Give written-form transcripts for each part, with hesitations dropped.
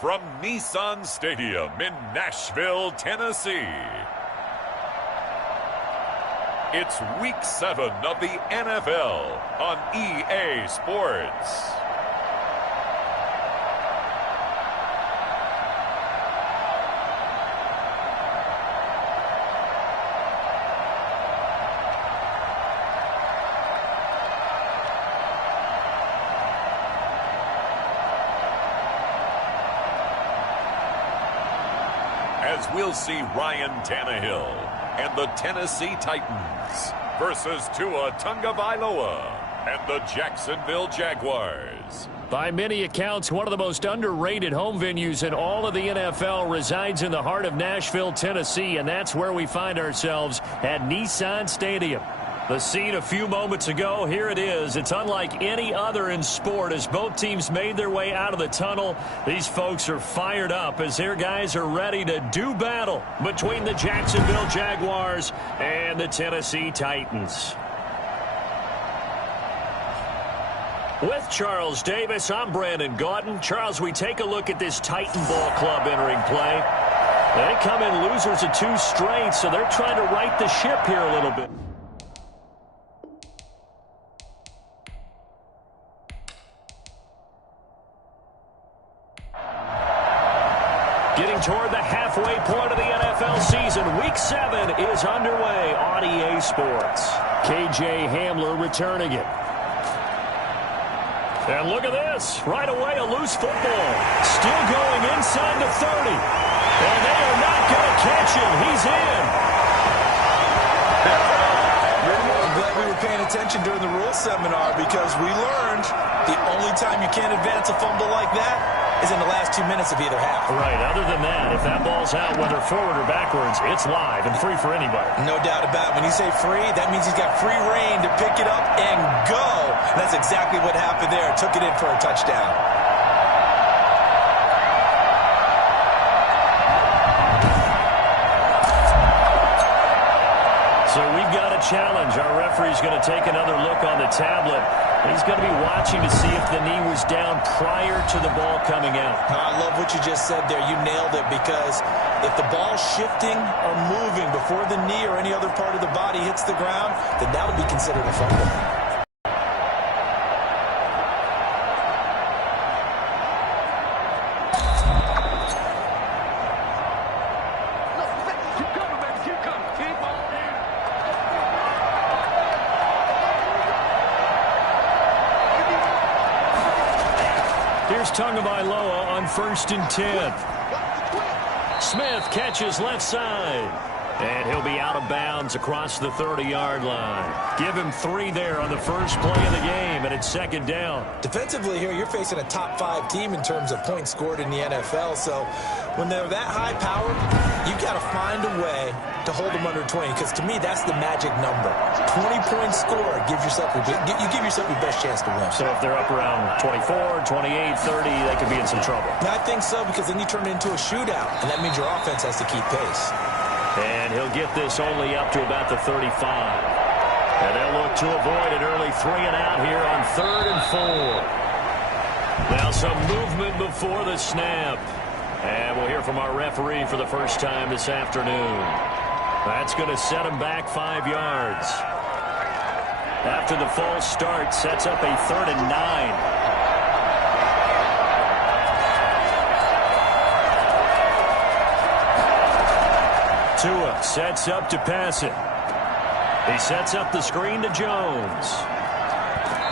From Nissan Stadium in Nashville, Tennessee, it's Week 7 of the NFL on EA Sports. As we'll see Ryan Tannehill and the Tennessee Titans versus Tua Tagovailoa and the Jacksonville Jaguars. By many accounts, one of the most underrated home venues in all of the NFL resides in the heart of Nashville, Tennessee, and that's where we find ourselves at Nissan Stadium. The scene a few moments ago, here it is. It's unlike any other in sport as both teams made their way out of the tunnel. These folks are fired up as their guys are ready to do battle between the Jacksonville Jaguars and the Tennessee Titans. With Charles Davis, I'm Brandon Gaudin. Charles, we take a look at this Titan Ball Club entering play. They come in losers of 2 straight, so they're trying to right the ship here a little bit. Getting toward the halfway point of the NFL season, Week 7 is underway on EA Sports. KJ Hamler returning it. And look at this. Right away, a loose football. Still going inside the 30. And they are not going to catch him. He's in. I'm glad we were paying attention during the rules seminar because we learned the only time you can't advance a fumble like that is in the last 2 minutes of either half. Right. Other than that, if that ball's out, whether forward or backwards, it's live and free for anybody. No doubt about it. When you say free, that means he's got free reign to pick it up and go. And that's exactly what happened there. Took it in for a touchdown. So we've got a challenge. Our referee's going to take another look on the tablet. He's going to be watching to see if the knee was down prior to the ball coming out. I love what you just said there. You nailed it, because if the ball's shifting or moving before the knee or any other part of the body hits the ground, then that would be considered a fumble. Here's Tagovailoa on 1st and 10. Smith catches left side. And he'll be out of bounds across the 30-yard line. Give him 3 there on the first play of the game, and it's 2nd down. Defensively here, you're facing a top 5 team in terms of points scored in the NFL. So when they're that high-powered, you've got to find a way to hold them under 20, because to me, that's the magic number. 20-point score, you give yourself your best chance to win. So if they're up around 24, 28, 30, they could be in some trouble. I think so, because then you turn it into a shootout, and that means your offense has to keep pace. And he'll get this only up to about the 35. And they'll look to avoid an early 3-and-out here on 3rd and 4. Now some movement before the snap. And we'll hear from our referee for the first time this afternoon. That's going to set him back 5 yards. After the false start, sets up a 3rd and 9. Tua sets up to pass it. He sets up the screen to Jones.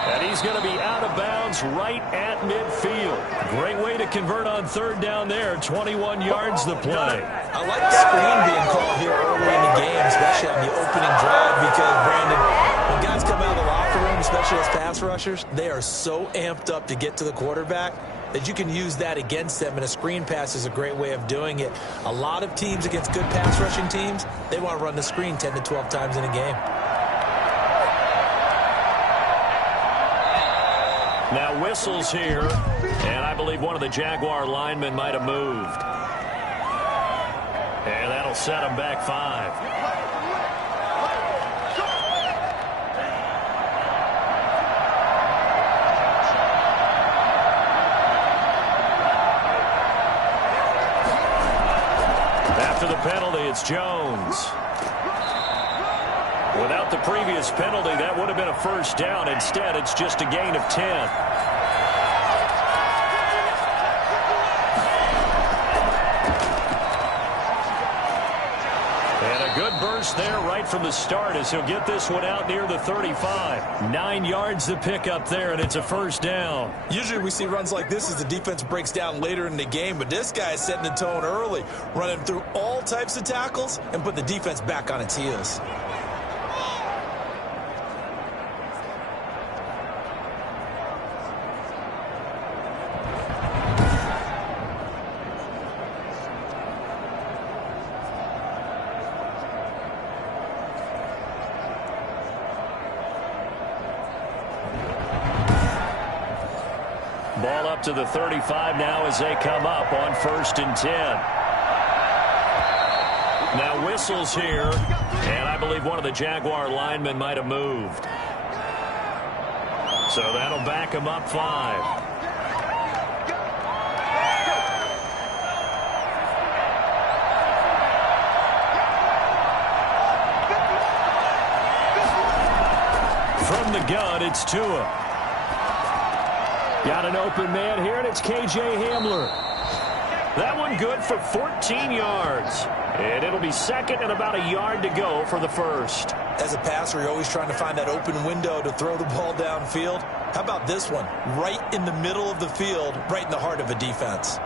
And he's going to be out of bounds right at midfield. Great way to convert on 3rd down there. 21 yards the play. I like the screen being called here early in the game, especially on the opening drive, because, Brandon, when guys come out of the locker room, especially as pass rushers, they are so amped up to get to the quarterback that you can use that against them, and a screen pass is a great way of doing it. A lot of teams against good pass rushing teams, they want to run the screen 10 to 12 times in a game. Now whistles here, and I believe one of the Jaguar linemen might have moved. And that'll set him back 5. After the penalty, it's Jones. Without the previous penalty, that would have been a first down. Instead, it's just a gain of 10. And a good burst there right from the start as he'll get this one out near the 35. 9 yards to pick up there, and it's a first down. Usually we see runs like this as the defense breaks down later in the game, but this guy is setting the tone early, running through all types of tackles and put the defense back on its heels. Ball up to the 35 now as they come up on 1st and 10. Now whistles here, and I believe one of the Jaguar linemen might have moved. So that'll back him up 5. From the gun, it's Tua. Got an open man here, and it's K.J. Hamler. That one good for 14 yards. And it'll be second and about a yard to go for the first. As a passer, you're always trying to find that open window to throw the ball downfield. How about this one? Right in the middle of the field, right in the heart of a defense.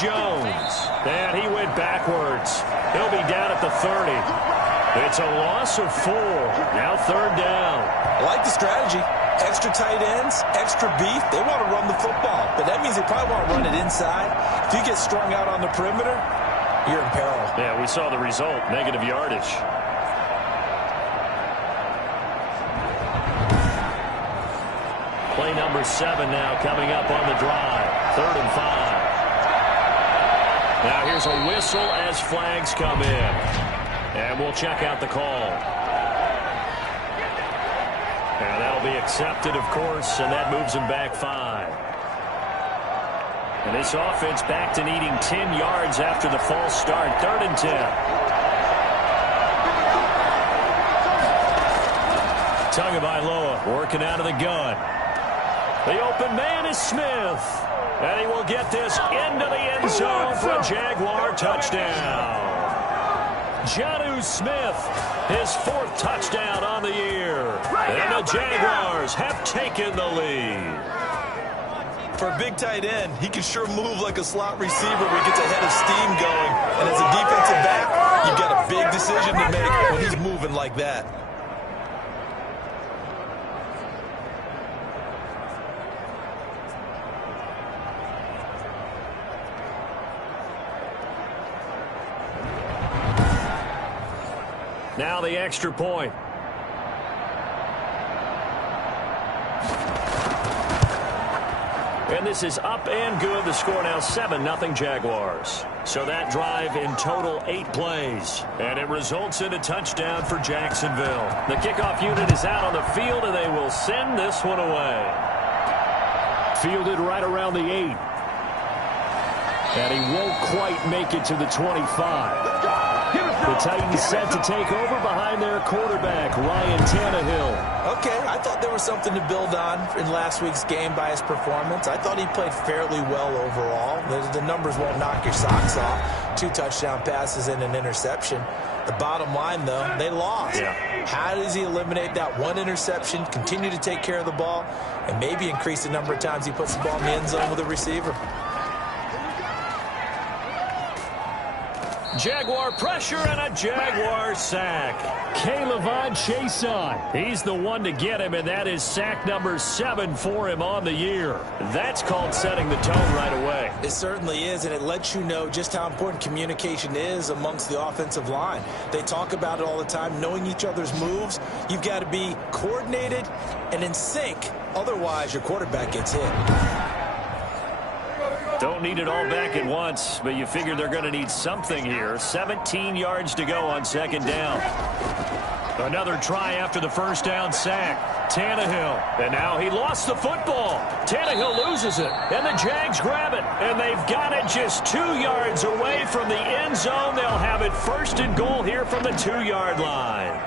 Jones, and he went backwards. He'll be down at the 30. It's a loss of 4. Now 3rd down. I like the strategy. Extra tight ends, extra beef. They want to run the football, but that means they probably want to run it inside. If you get strung out on the perimeter, you're in peril. Yeah, we saw the result, negative yardage. Play number 7 now coming up on the drive. 3rd and 5. Now here's a whistle as flags come in. And we'll check out the call. And that'll be accepted, of course, and that moves him back 5. And this offense back to needing 10 yards after the false start. 3rd and 10. Tagovailoa working out of the gun. The open man is Smith. And he will get this into the end zone for a Jaguar touchdown. Jonnu Smith, his 4th touchdown on the year. And the Jaguars have taken the lead. For a big tight end, he can sure move like a slot receiver when he gets a head of steam going. And as a defensive back, you've got a big decision to make when he's moving like that. Now the extra point. And this is up and good. The score now 7-0 Jaguars. So that drive in total 8 plays. And it results in a touchdown for Jacksonville. The kickoff unit is out on the field, and they will send this one away. Fielded right around the 8. And he won't quite make it to the 25. The Titans set to take over behind their quarterback, Ryan Tannehill. Okay, I thought there was something to build on in last week's game by his performance. I thought he played fairly well overall. The numbers won't knock your socks off. 2 touchdown passes and an interception. The bottom line, though, they lost. Yeah. How does he eliminate that 1 interception, continue to take care of the ball, and maybe increase the number of times he puts the ball in the end zone with a receiver? Jaguar pressure and a Jaguar sack. K'Lavon Chaisson. He's the one to get him, and that is sack number 7 for him on the year. That's called setting the tone right away. It certainly is, and it lets you know just how important communication is amongst the offensive line. They talk about it all the time, knowing each other's moves. You've got to be coordinated and in sync. Otherwise, your quarterback gets hit. Don't need it all back at once, but you figure they're going to need something here. 17 yards to go on 2nd down. Another try after the first down sack. Tannehill. And now he lost the football. Tannehill loses it. And the Jags grab it. And they've got it just 2 yards away from the end zone. They'll have it first and goal here from the 2-yard line.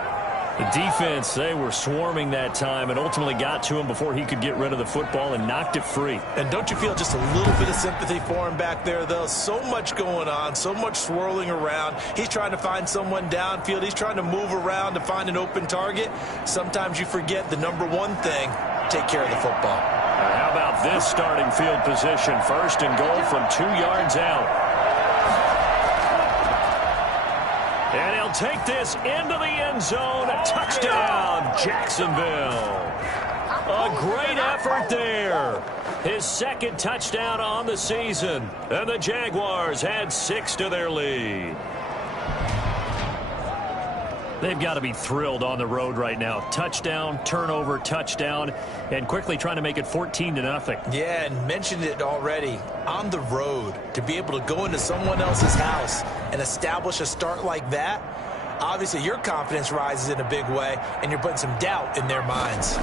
The defense, they were swarming that time and ultimately got to him before he could get rid of the football and knocked it free. And don't you feel just a little bit of sympathy for him back there, though? So much going on, so much swirling around. He's trying to find someone downfield. He's trying to move around to find an open target. Sometimes you forget the number one thing, take care of the football. How about this starting field position? First and goal from 2 yards out. And he'll take this into the end zone. A touchdown, Jacksonville. A great effort there. His second touchdown on the season. And the Jaguars add 6 to their lead. They've got to be thrilled on the road right now. Touchdown, turnover, touchdown, and quickly trying to make it 14-0. Yeah, and mentioned it already. On the road, to be able to go into someone else's house and establish a start like that, obviously your confidence rises in a big way, and you're putting some doubt in their minds.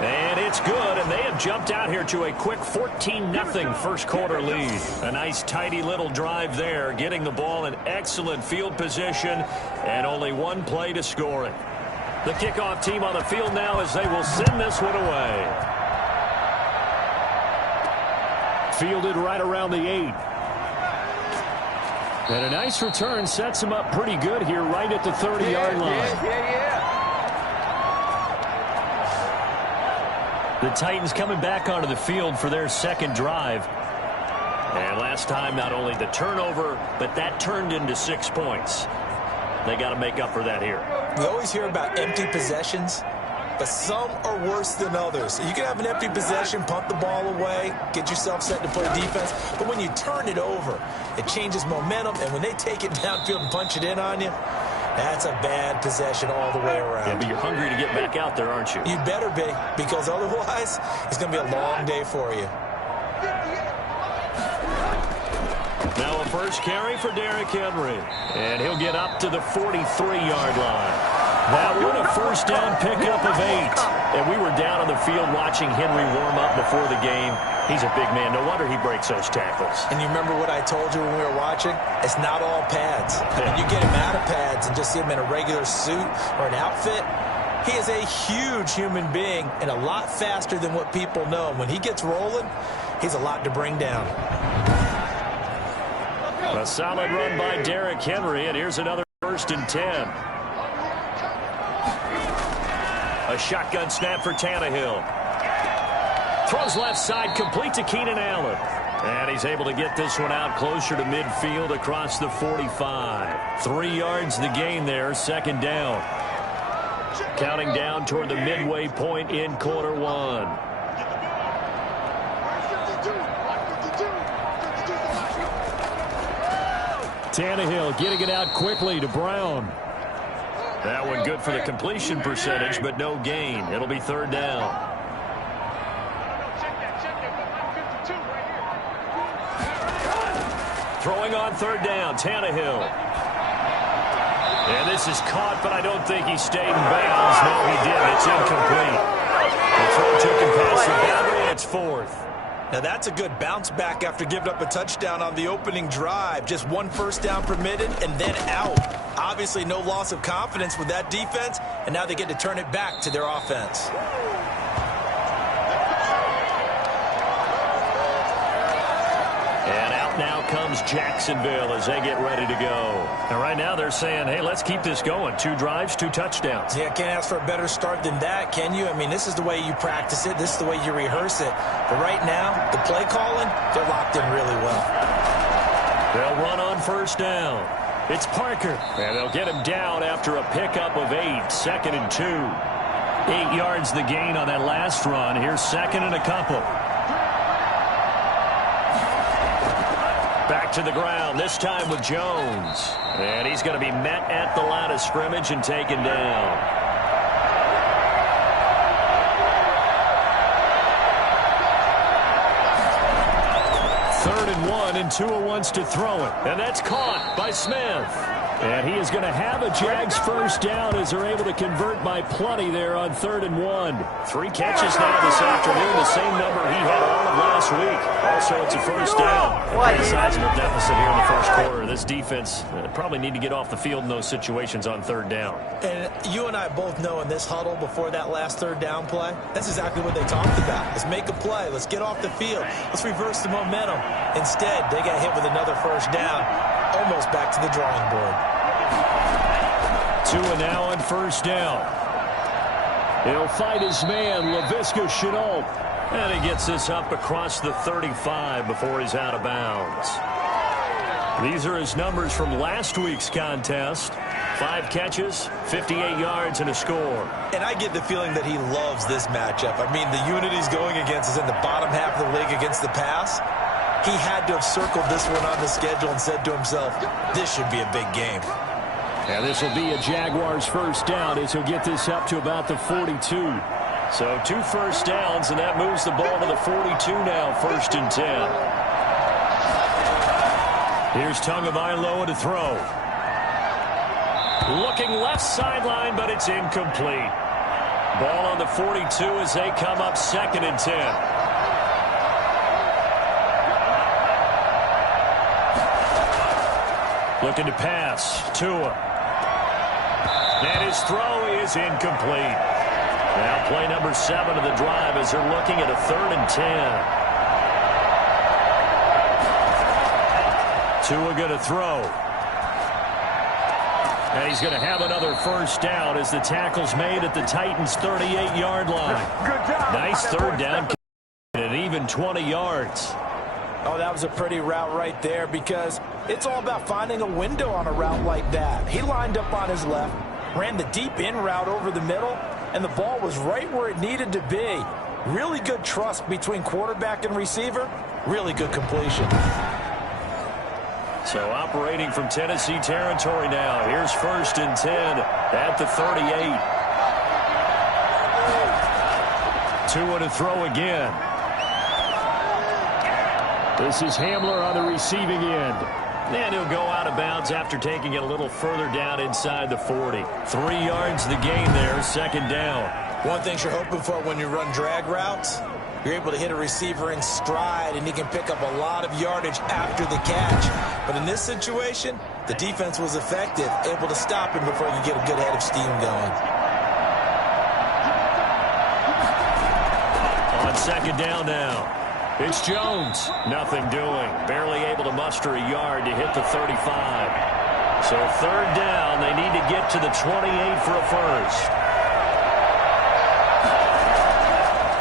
And it's good, and they have jumped out here to a quick 14-0 first quarter lead. A nice, tidy little drive there, getting the ball in excellent field position, and only one play to score it. The kickoff team on the field now as they will send this one away. Fielded right around the 8. And a nice return sets him up pretty good here right at the 30-yard line. The Titans coming back onto the field for their second drive. And last time, not only the turnover, but that turned into 6 points. They got to make up for that here. We always hear about empty possessions, but some are worse than others. You can have an empty possession, punt the ball away, get yourself set to play defense, but when you turn it over, it changes momentum, and when they take it downfield and punch it in on you, that's a bad possession all the way around. Yeah, but you're hungry to get back out there, aren't you? You better be, because otherwise, it's going to be a long day for you. Now a first carry for Derrick Henry. And he'll get up to the 43-yard line. That one a first down pickup of 8. And we were down on the field watching Henry warm up before the game. He's a big man. No wonder he breaks those tackles. And you remember what I told you when we were watching? It's not all pads. When you get him out of pads and just see him in a regular suit or an outfit, he is a huge human being and a lot faster than what people know. When he gets rolling, he's a lot to bring down. A solid run by Derrick Henry, and here's another first and 10. A shotgun snap for Tannehill. Throws left side, complete to Keenan Allen. And he's able to get this one out closer to midfield across the 45. 3 yards the gain there, second down. Counting down toward the midway point in quarter one. Tannehill getting it out quickly to Brown. That one good for the completion percentage, but no gain. It'll be third down. Throwing on third down, Tannehill. And this is caught, but I don't think he stayed in bounds. No, he did. It's incomplete. The throw took him past the boundary, and it's fourth. Now that's a good bounce back after giving up a touchdown on the opening drive. Just one first down permitted and then out. Obviously no loss of confidence with that defense, and now they get to turn it back to their offense. And out now comes Jacksonville as they get ready to go. And right now they're saying, hey, let's keep this going. 2 drives, 2 touchdowns. Yeah, can't ask for a better start than that, can you? I mean, this is the way you practice it. This is the way you rehearse it. But right now, the play calling, they're locked in really well. They'll run on first down. It's Parker. And they'll get him down after a pickup of 8. Second and 2. 8 yards the gain on that last run. Here's second and a couple. Back to the ground, this time with Jones. And he's going to be met at the line of scrimmage and taken down. Third and 1, and Tua wants to throw it. And that's caught by Smith. And he is going to have a Jags first down as they're able to convert by plenty there on 3rd and 1. 3 catches now this afternoon, the same number he had all of last week. Also, it's a first down. A pretty sizable deficit here in the first quarter. This defense probably need to get off the field in those situations on 3rd down. And you and I both know in this huddle before that last 3rd down play, that's exactly what they talked about. Let's make a play. Let's get off the field. Let's reverse the momentum. Instead, they got hit with another first down, almost back to the drawing board. Tua now on first down. He'll fight his man, Laviska Shenault. And he gets this up across the 35 before he's out of bounds. These are his numbers from last week's contest. 5 catches, 58 yards, and a score. And I get the feeling that he loves this matchup. I mean, the unit he's going against is in the bottom half of the league against the pass. He had to have circled this one on the schedule and said to himself, this should be a big game. And this will be a Jaguars first down as he'll get this up to about the 42. So 2 first downs, and that moves the ball to the 42 now, 1st and 10. Here's Tagovailoa to throw. Looking left sideline, but it's incomplete. Ball on the 42 as they come up 2nd and 10. Looking to pass. Tua. And his throw is incomplete. Now play number 7 of the drive as they're looking at a 3rd and 10. Tua going to throw. And he's going to have another first down as the tackle's made at the Titans' 38-yard line. Nice 3rd down and an even 20 yards. Oh, that was a pretty route right there because it's all about finding a window on a route like that. He lined up on his left, ran the deep in route over the middle, and the ball was right where it needed to be. Really good trust between quarterback and receiver. Really good completion. So operating from Tennessee territory now. Here's 1st and 10 at the 38. Tua to throw again. This is Hamler on the receiving end. And he'll go out of bounds after taking it a little further down inside the 40. 3 yards the gain there, 2nd down. One thing you're hoping for when you run drag routes, you're able to hit a receiver in stride, and he can pick up a lot of yardage after the catch. But in this situation, the defense was effective, able to stop him before he could get a good head of steam going. On 2nd down now. It's Jones. Nothing doing. Barely able to muster a yard to hit the 35. So 3rd down. They need to get to the 28 for a first.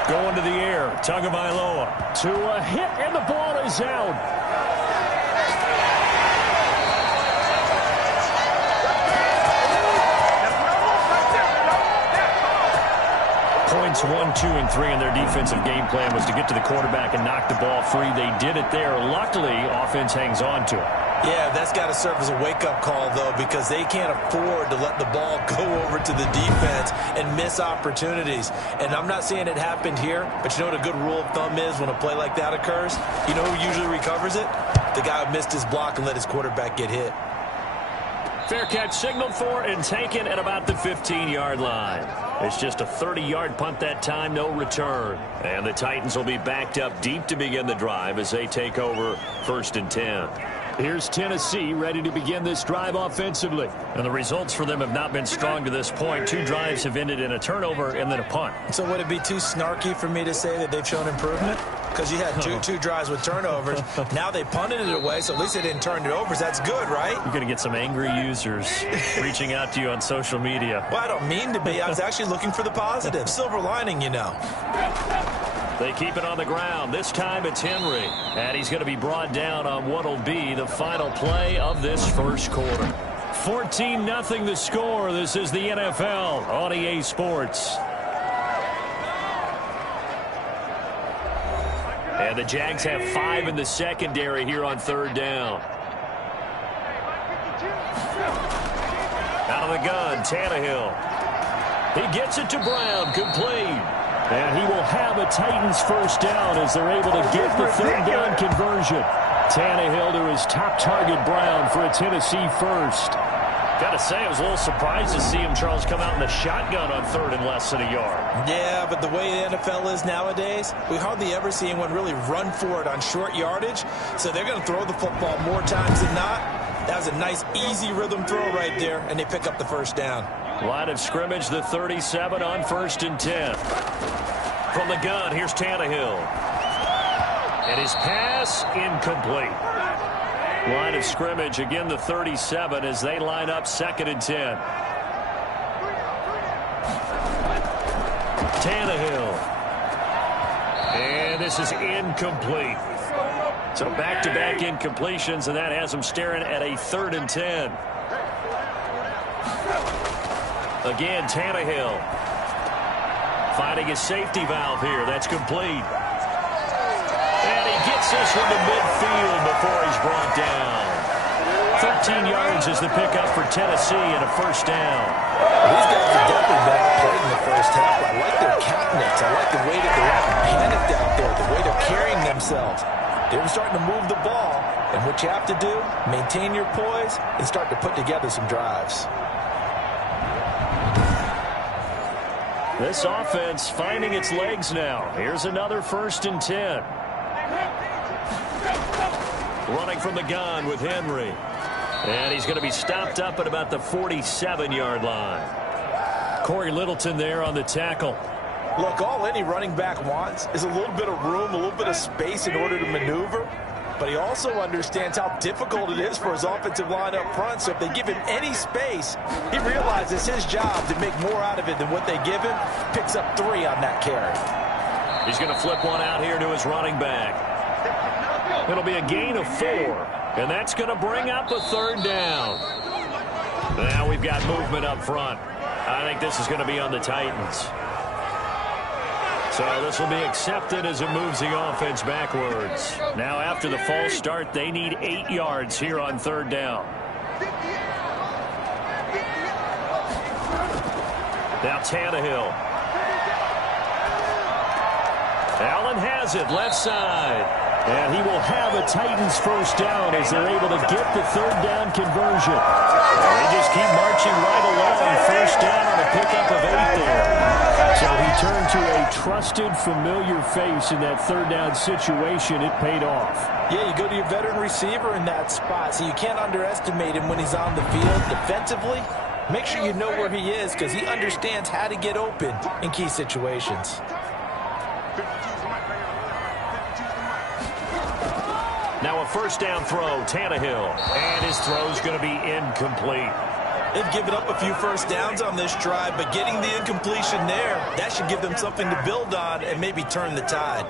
Going to the air. Tagovailoa to a hit, and the ball is out. Points 1, 2, and 3 in their defensive game plan was to get to the quarterback and knock the ball free. They did it there. Luckily, offense hangs on to it. Yeah, that's got to serve as a wake-up call, though, because they can't afford to let the ball go over to the defense and miss opportunities. And I'm not saying it happened here, but you know what a good rule of thumb is when a play like that occurs? You know who usually recovers it? The guy who missed his block and let his quarterback get hit. Fair catch signaled for and taken at about the 15-yard line. It's just a 30-yard punt that time, no return. And the Titans will be backed up deep to begin the drive as they take over 1st and 10. Here's Tennessee ready to begin this drive offensively. And the results for them have not been strong to this point. 2 drives have ended in a turnover and then a punt. So would it be too snarky for me to say that they've shown improvement? Because you had two drives with turnovers. Now they punted it away, so at least they didn't turn it over. So that's good, right? You're going to get some angry users reaching out to you on social media. Well, I don't mean to be. I was actually looking for the positive. Silver lining, you know. They keep it on the ground. This time it's Henry. And he's going to be brought down on what will be the final play of this first quarter. 14-0 the score. This is the NFL on EA Sports. And the Jags have 5 in the secondary here on 3rd down. Out of the gun, Tannehill. He gets it to Brown, complete. And he will have a Titans first down as they're able to get the 3rd down conversion. Tannehill to his top target, Brown, for a Tennessee first. Got to say, I was a little surprised to see him, Charles, come out in the shotgun on 3rd and less than a yard. Yeah, but the way the NFL is nowadays, we hardly ever see anyone really run for it on short yardage. So they're going to throw the football more times than not. That was a nice, easy rhythm throw right there, and they pick up the first down. Line of scrimmage, the 37 on 1st and 10. From the gun, here's Tannehill. And his pass incomplete. Line of scrimmage, again the 37 as they line up 2nd and 10. Tannehill. And this is incomplete. So back-to-back incompletions, and that has them staring at a 3rd and 10. Again, Tannehill. Finding a safety valve here. That's complete. And he gets this one to midfield before he's brought down. 13 yards is the pickup for Tennessee and a first down. These guys are definitely better played in the first half. I like their countenance. I like the way that they're not panicked out there, the way they're carrying themselves. They're starting to move the ball, and what you have to do, maintain your poise and start to put together some drives. This offense finding its legs now. Here's another 1st and 10. Running from the gun with Henry. And he's going to be stopped up at about the 47-yard line. Corey Littleton there on the tackle. Look, all any running back wants is a little bit of room, a little bit of space in order to maneuver. But he also understands how difficult it is for his offensive line up front. So if they give him any space, he realizes his job to make more out of it than what they give him. Picks up 3 on that carry. He's going to flip one out here to his running back. It'll be a gain of 4. And that's going to bring up a 3rd down. Now we've got movement up front. I think this is going to be on the Titans. So this will be accepted as it moves the offense backwards. Now after the false start, they need 8 yards here on 3rd down. Now Tannehill. Allen has it, left side. And he will have a Titans first down as they're able to get the 3rd down conversion. They just keep marching right along. First down on a pickup of 8 there. So he turned to a trusted, familiar face in that 3rd down situation. It paid off. Yeah, you go to your veteran receiver in that spot, so you can't underestimate him when he's on the field defensively. Make sure you know where he is because he understands how to get open in key situations. Now a first down throw, Tannehill. And his throw's going to be incomplete. They've given up a few first downs on this drive, but getting the incompletion there, that should give them something to build on and maybe turn the tide.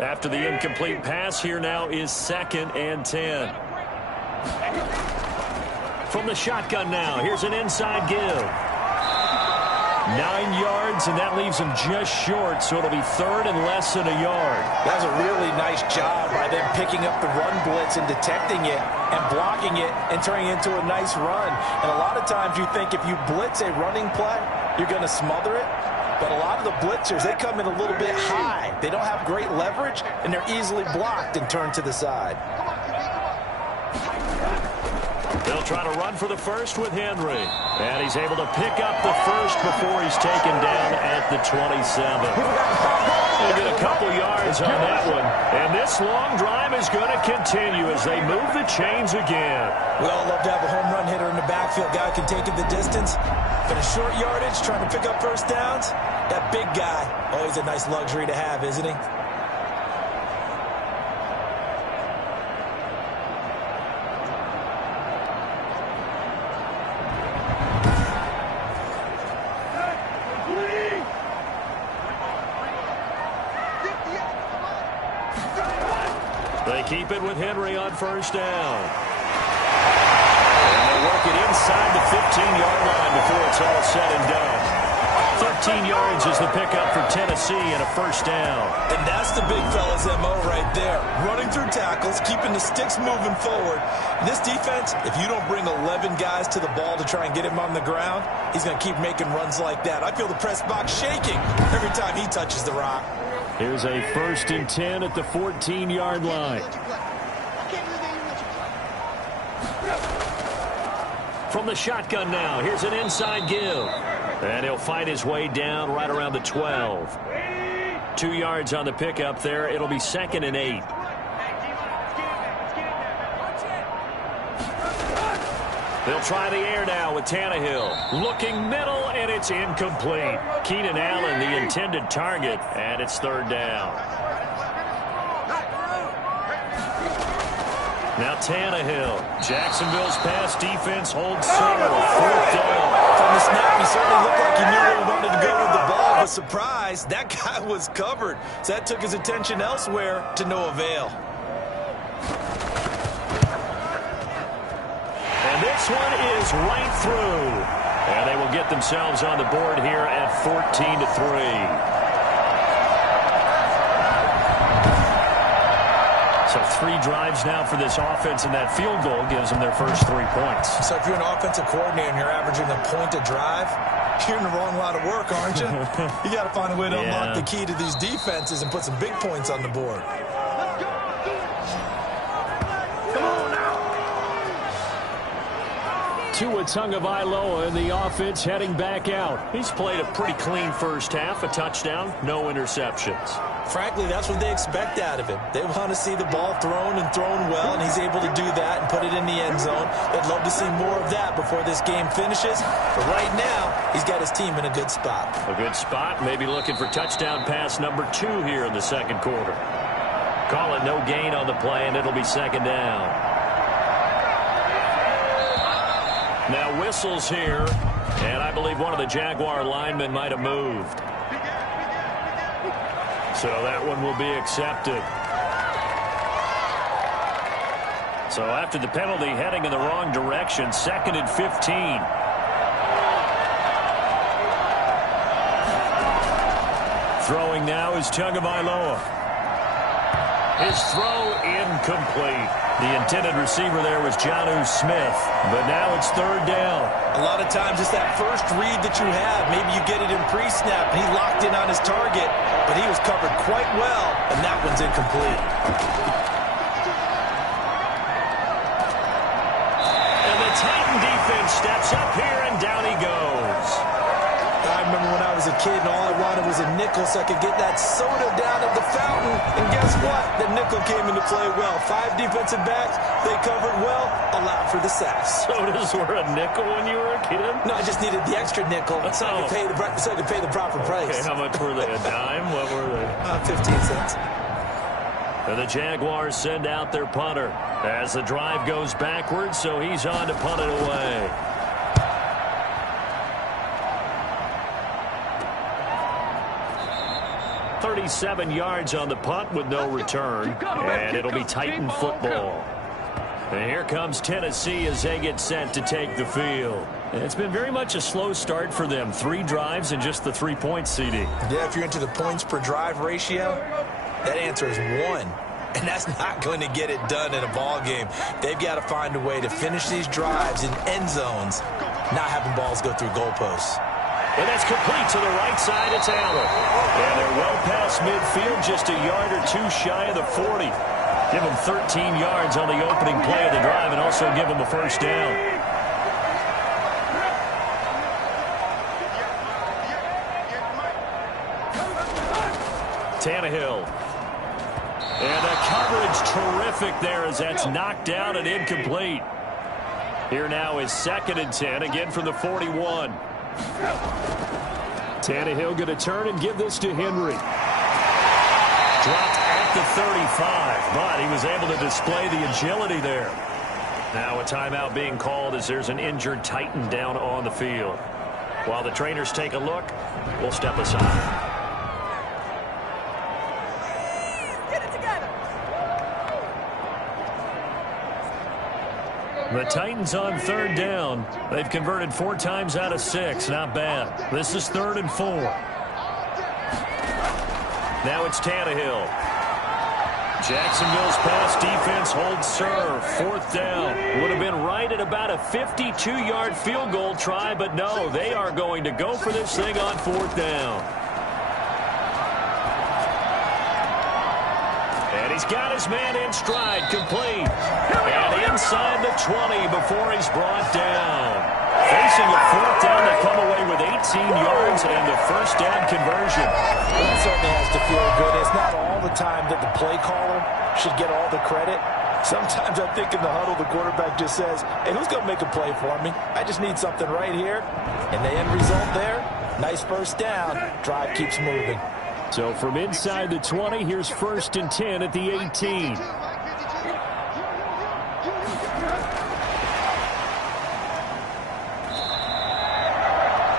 After the incomplete pass, here now is 2nd and 10. From the shotgun now, here's an inside give. 9 yards, and that leaves him just short, so it'll be 3rd and less than a yard. That was a really nice job by them picking up the run blitz and detecting it and blocking it and turning it into a nice run. And a lot of times you think if you blitz a running play, you're going to smother it. But a lot of the blitzers, they come in a little bit high. They don't have great leverage, and they're easily blocked and turned to the side. They'll try to run for the first with Henry. And he's able to pick up the first before he's taken down at the 27. He'll get a couple yards on that one. And this long drive is going to continue as they move the chains again. We all love to have a home run hitter in the backfield. Guy can take it the distance. But a short yardage, trying to pick up first downs, that big guy, always a nice luxury to have, isn't he? They keep it with Henry on first down. And they work it inside the 15-yard line before it's all said and done. 13 yards is the pickup for Tennessee and a first down. And that's the big fella's MO right there. Running through tackles, keeping the sticks moving forward. This defense, if you don't bring 11 guys to the ball to try and get him on the ground, he's going to keep making runs like that. I feel the press box shaking every time he touches the rock. Here's a 1st and 10 at the 14-yard line. From the shotgun now, here's an inside give. And he'll fight his way down right around the 12. 2 yards on the pickup there. It'll be 2nd and 8. They'll try the air now with Tannehill. Looking middle, and it's incomplete. Keenan Allen, the intended target, and it's 3rd down. Now Tannehill. Jacksonville's pass defense holds serve. 4th down. From the snap, he certainly looked like he knew where he wanted to go with the ball, but surprise, that guy was covered. So that took his attention elsewhere to no avail. And this one is right through. And they will get themselves on the board here at 14-3. So 3 drives now for this offense, and that field goal gives them their first 3 points. So if you're an offensive coordinator and you're averaging a point a drive, you're in the wrong line of work, aren't you? You got to find a way to unlock the key to these defenses and put some big points on the board. Tua Tagovailoa in the offense heading back out. He's played a pretty clean first half, a touchdown, no interceptions. Frankly, that's what they expect out of him. They want to see the ball thrown and thrown well, and he's able to do that and put it in the end zone. They'd love to see more of that before this game finishes. But right now, he's got his team in a good spot. A good spot, maybe looking for touchdown pass number 2 here in the 2nd quarter. Call it no gain on the play, and it'll be 2nd down. Now whistles here, and I believe one of the Jaguar linemen might have moved. So that one will be accepted. So after the penalty, heading in the wrong direction, 2nd and 15. Throwing now is Tagovailoa. His throw incomplete. The intended receiver there was Jonnu Smith, but now it's 3rd down. A lot of times it's that first read that you have. Maybe you get it in pre-snap, and he locked in on his target, but he was covered quite well, and that one's incomplete. And the Titan defense steps up here, and down he goes. I remember when I was a kid and all I wanted was a nickel so I could get that soda down at the fountain. And guess what? The nickel came into play well. 5 defensive backs, they covered well, allowed for the sacks. Sodas were a nickel when you were a kid? No, I just needed the extra nickel so I could pay the proper price. Okay, how much were they? A dime? What were they? 15 cents. And the Jaguars send out their punter as the drive goes backwards, so he's on to punt it away. 37 yards on the punt with no return, and it'll be Titan football. And here comes Tennessee as they get set to take the field. And it's been very much a slow start for them. 3 drives and just the 3 points, CD. Yeah, if you're into the points per drive ratio, that answer is 1. And that's not going to get it done in a ball game. They've got to find a way to finish these drives in end zones, not having balls go through goalposts. And that's complete to the right side. It's Allen. And they're well past midfield, just a yard or 2 shy of the 40. Give them 13 yards on the opening play of the drive and also give them a first down. Tannehill. And the coverage terrific there as that's knocked down and incomplete. Here now is 2nd and 10, again from the 41. Tannehill going to turn and give this to Henry. Dropped at the 35, but he was able to display the agility there. Now a timeout being called as there's an injured Titan down on the field. While the trainers take a look, we'll step aside. The Titans on 3rd down. They've converted 4 times out of 6. Not bad. This is 3rd and 4. Now it's Tannehill. Jacksonville's pass defense holds serve. 4th down. Would have been right at about a 52-yard field goal try, but no, they are going to go for this thing on 4th down. And he's got his man in stride, complete. And inside the 20 before he's brought down. Facing a fourth down, they come away with 18 yards and the first down conversion. That certainly has to feel good. It's not all the time that the play caller should get all the credit. Sometimes I think in the huddle, the quarterback just says, hey, who's going to make a play for me? I just need something right here. And the end result there, nice first down. Drive keeps moving. So from inside the 20, here's 1st and 10 at the 18.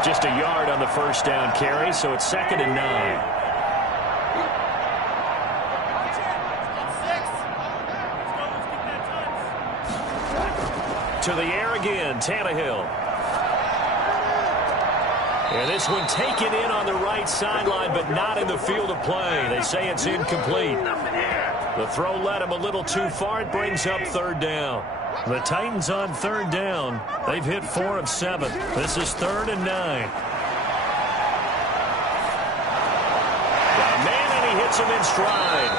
Just a yard on the first down carry, so it's 2nd and 9. To the air again, Tannehill. And this one taken in on the right sideline, but not in the field of play. They say it's incomplete. The throw led him a little too far. It brings up 3rd down. The Titans on 3rd down. They've hit 4 of 7. This is 3rd and 9. Got a man, and he hits him in stride.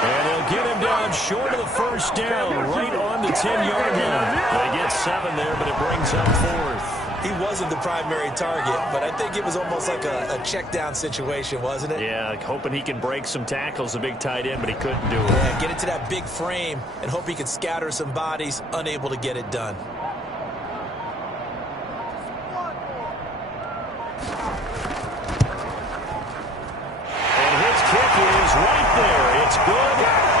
And they'll get him down short of the first down, right on the 10-yard line. They get 7 there, but it brings up 4th. He wasn't the primary target, but I think it was almost like a check down situation, wasn't it? Yeah, hoping he can break some tackles, a big tight end, but he couldn't do it. Yeah, get it to that big frame and hope he could scatter some bodies, unable to get it done. And his kick is right there. It's good.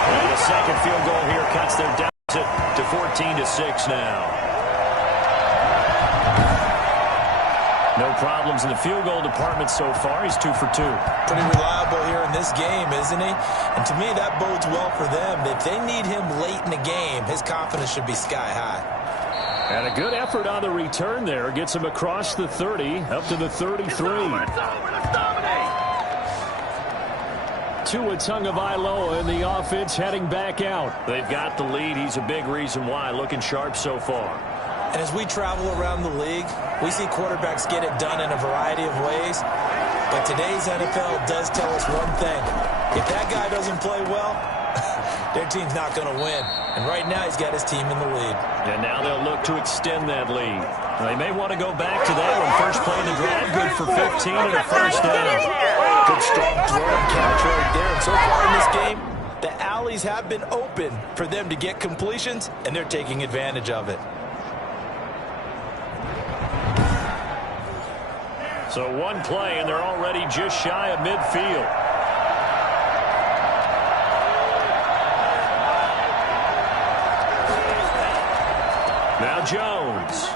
And the second field goal here cuts their deficit to 14-6 now. No problems in the field goal department so far. He's 2 for 2. Pretty reliable here in this game, isn't he? And to me, that bodes well for them. If they need him late in the game, his confidence should be sky high. And a good effort on the return there. Gets him across the 30, up to the 33. Tua Tagovailoa in the offense heading back out. They've got the lead. He's a big reason why. Looking sharp so far. And as we travel around the league, we see quarterbacks get it done in a variety of ways. But today's NFL does tell us one thing. If that guy doesn't play well, their team's not going to win. And right now he's got his team in the lead. And now they'll look to extend that lead. They may want to go back to that one. First play of the drive, good for 15 and a first down. Good strong throw and catch right there. And so far in this game, the alleys have been open for them to get completions, and they're taking advantage of it. So one play, and they're already just shy of midfield. Now Jones.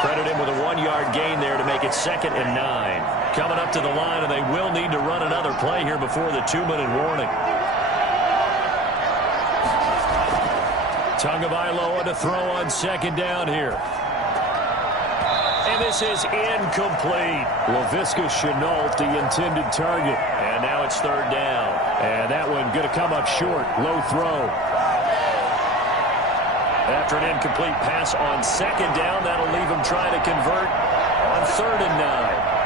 Credit him with a 1-yard gain there to make it 2nd and 9. Coming up to the line, and they will need to run another play here before the 2-minute warning. Tagovailoa to throw on 2nd down here. And this is incomplete. Laviska Shenault, the intended target. And now it's 3rd down. And that one going to come up short. Low throw. After an incomplete pass on 2nd down, that'll leave him trying to convert on 3rd and 9.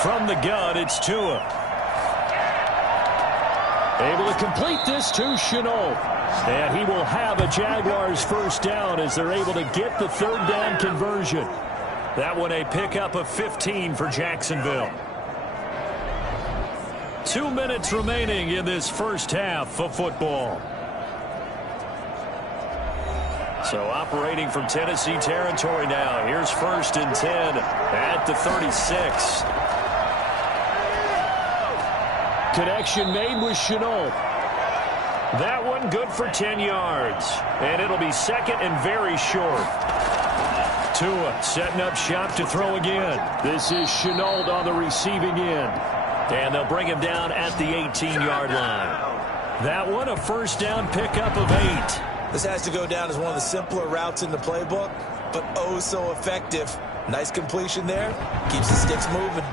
From the gun, it's Tua. Able to complete this to Shenault. And he will have a Jaguars first down as they're able to get the 3rd down conversion. That one a pickup of 15 for Jacksonville. 2 minutes remaining in this first half of football. So operating from Tennessee territory now. Here's 1st and 10 at the 36. Connection made with Shenault. That one good for 10 yards. And it'll be 2nd and very short. Tua setting up shop to throw again. This is Shenault on the receiving end. And they'll bring him down at the 18-yard line. That one a first down pickup of 8. This has to go down as one of the simpler routes in the playbook, but oh so effective. Nice completion there. Keeps the sticks moving.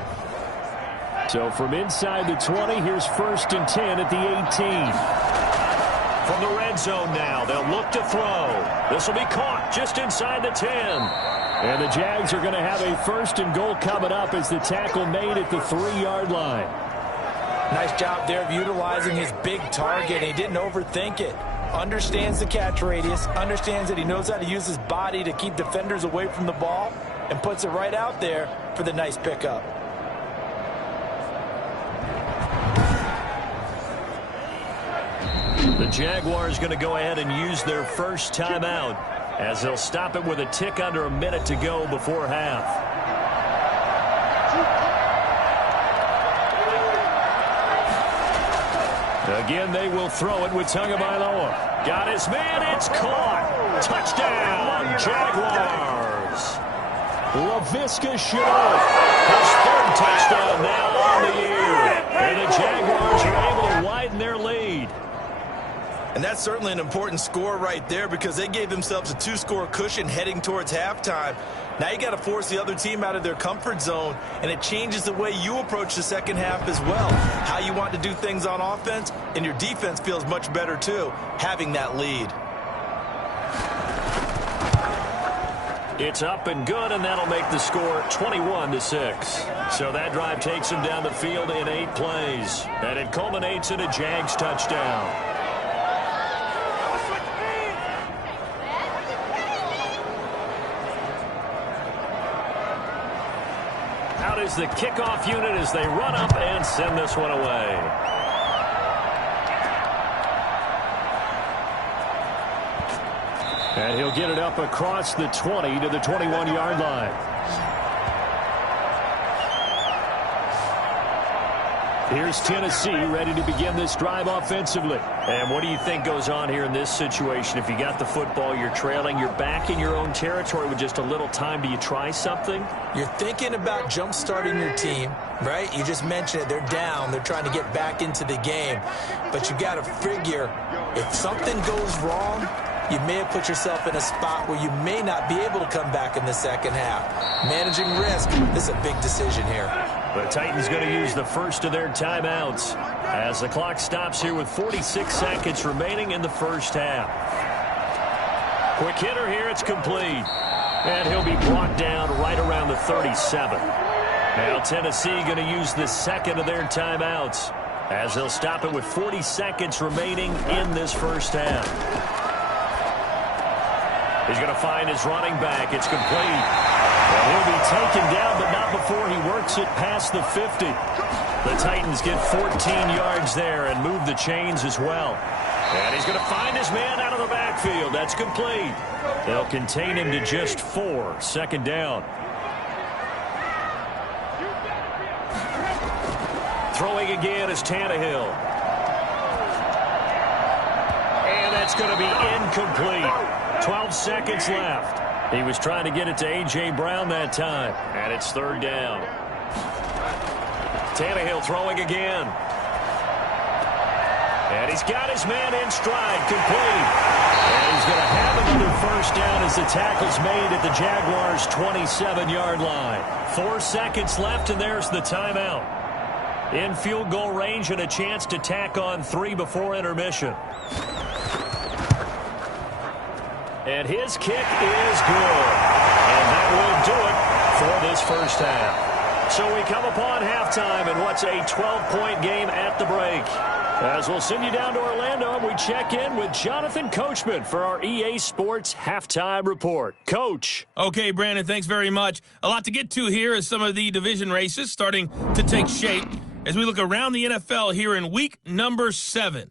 So from inside the 20, here's 1st and 10 at the 18. From the red zone now, they'll look to throw. This will be caught just inside the 10. And the Jags are going to have a 1st and goal coming up as the tackle made at the 3-yard line. Nice job there of utilizing his big target. He didn't overthink it. understands the catch radius, understands that he knows how to use his body to keep defenders away from the ball, and puts it right out there for the nice pickup. The Jaguars going to go ahead and use their first timeout as they'll stop it with a tick under a minute to go before half. Again, they will throw it with Tagovailoa. Got his man. It's caught. Touchdown, Jaguars. Laviska Shenault. His third touchdown now on the year. And the Jaguars are able to widen their lead. And that's certainly an important score right there because they gave themselves a 2-score cushion heading towards halftime. Now you got to force the other team out of their comfort zone, and it changes the way you approach the second half as well. How you want to do things on offense, and your defense feels much better too, having that lead. It's up and good, and that'll make the score 21-6. So that drive takes them down the field in 8 plays, and it culminates in a Jags touchdown. Out is the kickoff unit as they run up and send this one away. And he'll get it up across the 20 to the 21-yard line. Here's Tennessee ready to begin this drive offensively. And what do you think goes on here in this situation? If you got the football, you're trailing, you're back in your own territory with just a little time. Do you try something? You're thinking about jump-starting your team, right? You just mentioned it. They're down. They're trying to get back into the game. But you got to figure if something goes wrong, you may have put yourself in a spot where you may not be able to come back in the second half. Managing risk, this is a big decision here. The Titans going to use the first of their timeouts as the clock stops here with 46 seconds remaining in the first half. Quick hitter here, it's complete. And he'll be brought down right around the 37. Now Tennessee going to use the second of their timeouts as they'll stop it with 40 seconds remaining in this first half. He's going to find his running back. It's complete. And he'll be taken down, but not before he works it past the 50. The Titans get 14 yards there and move the chains as well. And he's going to find his man out of the backfield. That's complete. They'll contain him to just 4. Second down. Throwing again is Tannehill. And that's going to be incomplete. 12 seconds left. He was trying to get it to A.J. Brown that time. And it's third down. Tannehill throwing again. And he's got his man in stride, complete. And he's going to have another first down as the tackle's made at the Jaguars' 27-yard line. 4 seconds left, and there's the timeout. In field goal range and a chance to tack on 3 before intermission. And his kick is good. And that will do it for this first half. So we come upon halftime in what's a 12-point game at the break. As we'll send you down to Orlando, and we check in with Jonathan Coachman for our EA Sports Halftime Report. Coach. Okay, Brandon, thanks very much. A lot to get to here as some of the division races starting to take shape as we look around the NFL here in week number 7.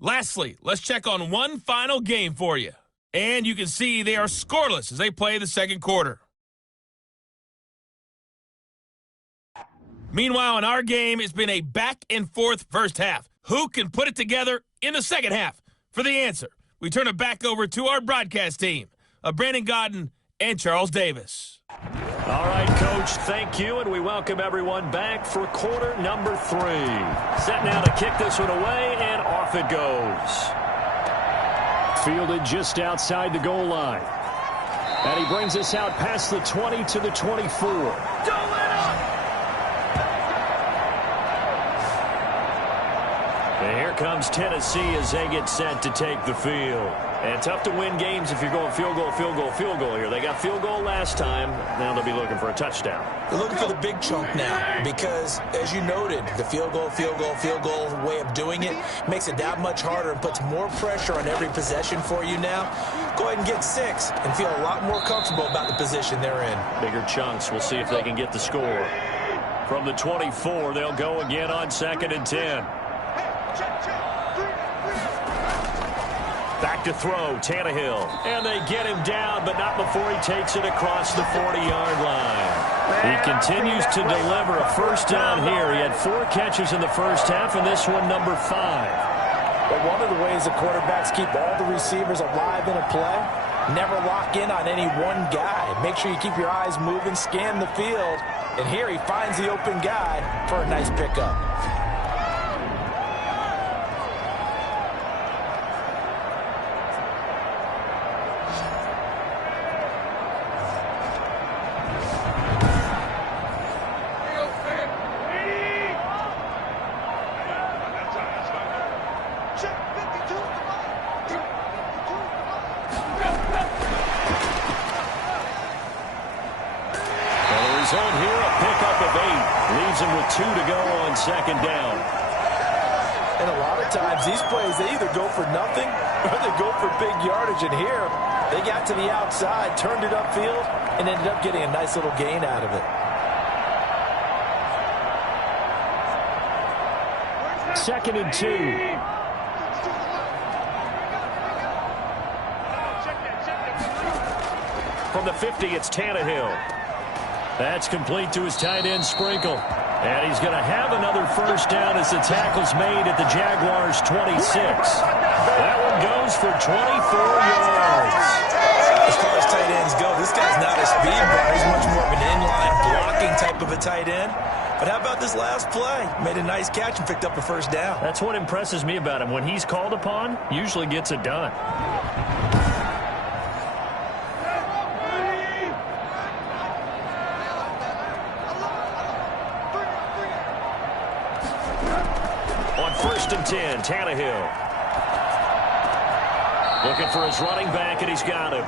Lastly, let's check on one final game for you. And you can see they are scoreless as they play the second quarter. Meanwhile, in our game, it's been a back-and-forth first half. Who can put it together in the second half? For the answer, we turn it back over to our broadcast team of Brandon Godden and Charles Davis. All right, Coach, thank you, and we welcome everyone back for quarter number 3. Set now to kick this one away, and off it goes. Fielded just outside the goal line. And he brings us out past the 20 to the 24. And here comes Tennessee as they get set to take the field. And tough to win games if you're going field goal, field goal, field goal here. They got field goal last time. Now they'll be looking for a touchdown. They're looking for the big chunk now because, as you noted, the field goal, field goal, field goal way of doing it makes it that much harder and puts more pressure on every possession for you now. Go ahead and get 6 and feel a lot more comfortable about the position they're in. Bigger chunks. We'll see if they can get the score. From the 24, they'll go again on 2nd and 10. Back to throw, Tannehill. And they get him down, but not before he takes it across the 40-yard line. He continues to deliver a first down here. He had 4 catches in the first half, and this one number 5. But one of the ways the quarterbacks keep all the receivers alive in a play, never lock in on any one guy. Make sure you keep your eyes moving, scan the field, and here he finds the open guy for a nice pickup. Result here, a pickup of 8. Leaves him with 2 to go on 2nd down. And a lot of times these plays, they either go for nothing or they go for big yardage. And here, they got to the outside, turned it upfield, and ended up getting a nice little gain out of it. 2nd and 2. From the 50, it's Tannehill. That's complete to his tight end, Sprinkle. And he's going to have another first down as the tackle's made at the Jaguars' 26. That one goes for 24 yards. As far as tight ends go, this guy's not a speed runner. He's much more of an inline blocking type of a tight end. But how about this last play? Made a nice catch and picked up a first down. That's what impresses me about him. When he's called upon, usually gets it done. On 1st and 10, Tannehill. Looking for his running back, and he's got him.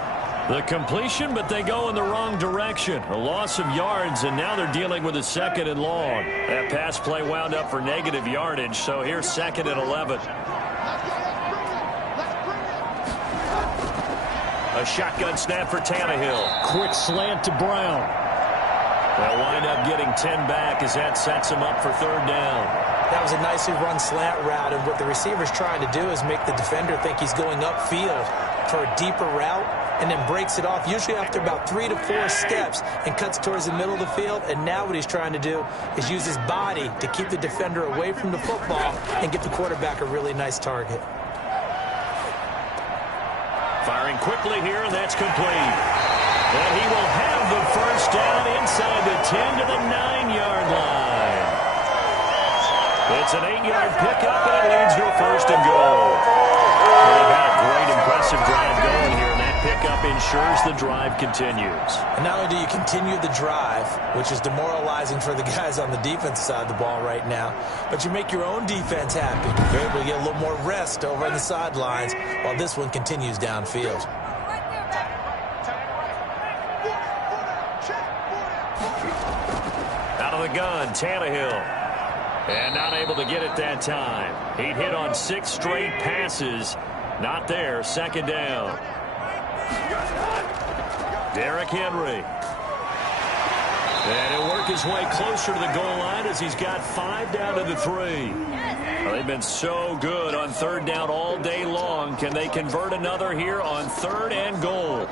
The completion, but they go in the wrong direction. A loss of yards, and now they're dealing with a 2nd and long. That pass play wound up for negative yardage, so here's 2nd and 11. A shotgun snap for Tannehill. Quick slant to Brown. They'll wind up getting 10 back as that sets him up for 3rd down. That was a nicely run slant route, and what the receiver's trying to do is make the defender think he's going upfield for a deeper route and then breaks it off, usually after about 3 to 4 steps, and cuts towards the middle of the field. And now what he's trying to do is use his body to keep the defender away from the football and give the quarterback a really nice target. Firing quickly here, and that's complete. And he will have the first down inside the 10 to the 9-yard line. It's an 8-yard pickup, and it leads to a 1st and goal. They've had a great, impressive drive going here, and that pickup ensures the drive continues. And not only do you continue the drive, which is demoralizing for the guys on the defense side of the ball right now, but you make your own defense happy. You're able to get a little more rest over on the sidelines while this one continues downfield. Out of the gun, Tannehill. And not able to get it that time. He'd hit on 6 straight passes. Not there. 2nd down. Derrick Henry. And he'll work his way closer to the goal line as he's got 5 down to the 3. Well, they've been so good on 3rd down all day long. Can they convert another here on 3rd and goal?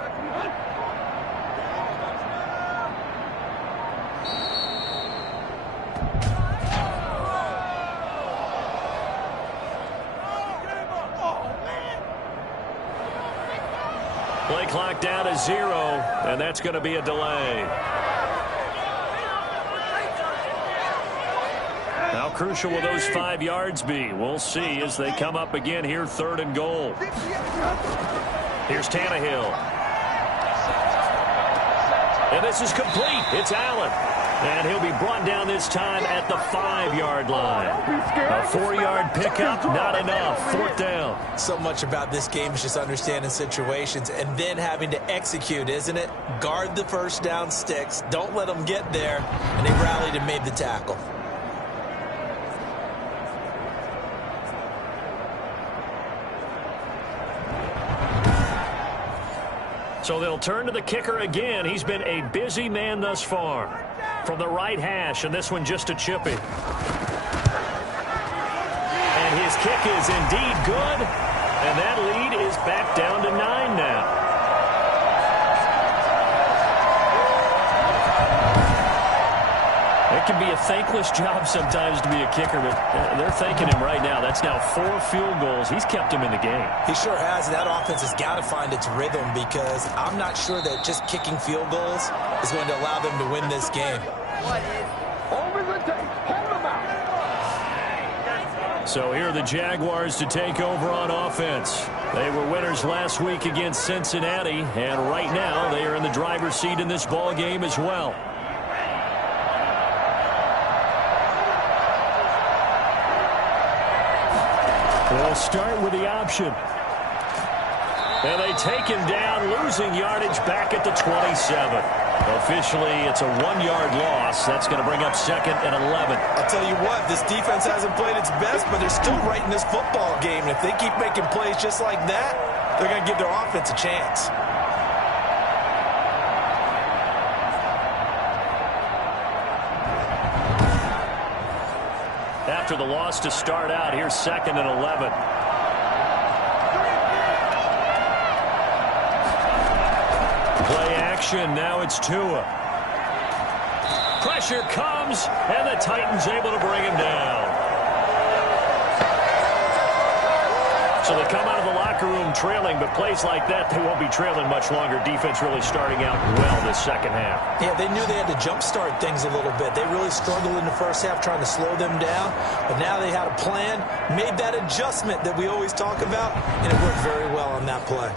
Play clock down to 0, and that's going to be a delay. How crucial will those 5 yards be? We'll see as they come up again here, 3rd and goal. Here's Tannehill. And this is complete. It's Allen. And he'll be brought down this time at the 5-yard line. A 4-yard pickup, not enough. 4th down. So much about this game is just understanding situations and then having to execute, isn't it? Guard the first down sticks. Don't let them get there. And they rallied and made the tackle. So they'll turn to the kicker again. He's been a busy man thus far. From the right hash, and this one just a chippy. And his kick is indeed good. And that lead is back down to 9 now. It can be a thankless job sometimes to be a kicker, but they're thanking him right now. That's now 4 field goals. He's kept him in the game. He sure has. That offense has got to find its rhythm because I'm not sure that just kicking field goals is going to allow them to win this game. So here are the Jaguars to take over on offense. They were winners last week against Cincinnati, and right now they are in the driver's seat in this ball game as well. We'll start with the option. And they take him down, losing yardage back at the 27. Officially, it's a 1-yard loss. That's going to bring up 2nd and 11. I'll tell you what, this defense hasn't played its best, but they're still right in this football game. And if they keep making plays just like that, they're going to give their offense a chance. After the loss to start out, here's 2nd and 11. Play action, now it's Tua. Pressure comes, and the Titans able to bring him down. So they come out of the locker room trailing, but plays like that, they won't be trailing much longer. Defense really starting out well this second half. Yeah, they knew they had to jumpstart things a little bit. They really struggled in the first half trying to slow them down, but now they had a plan, made that adjustment that we always talk about, and it worked very well on that play.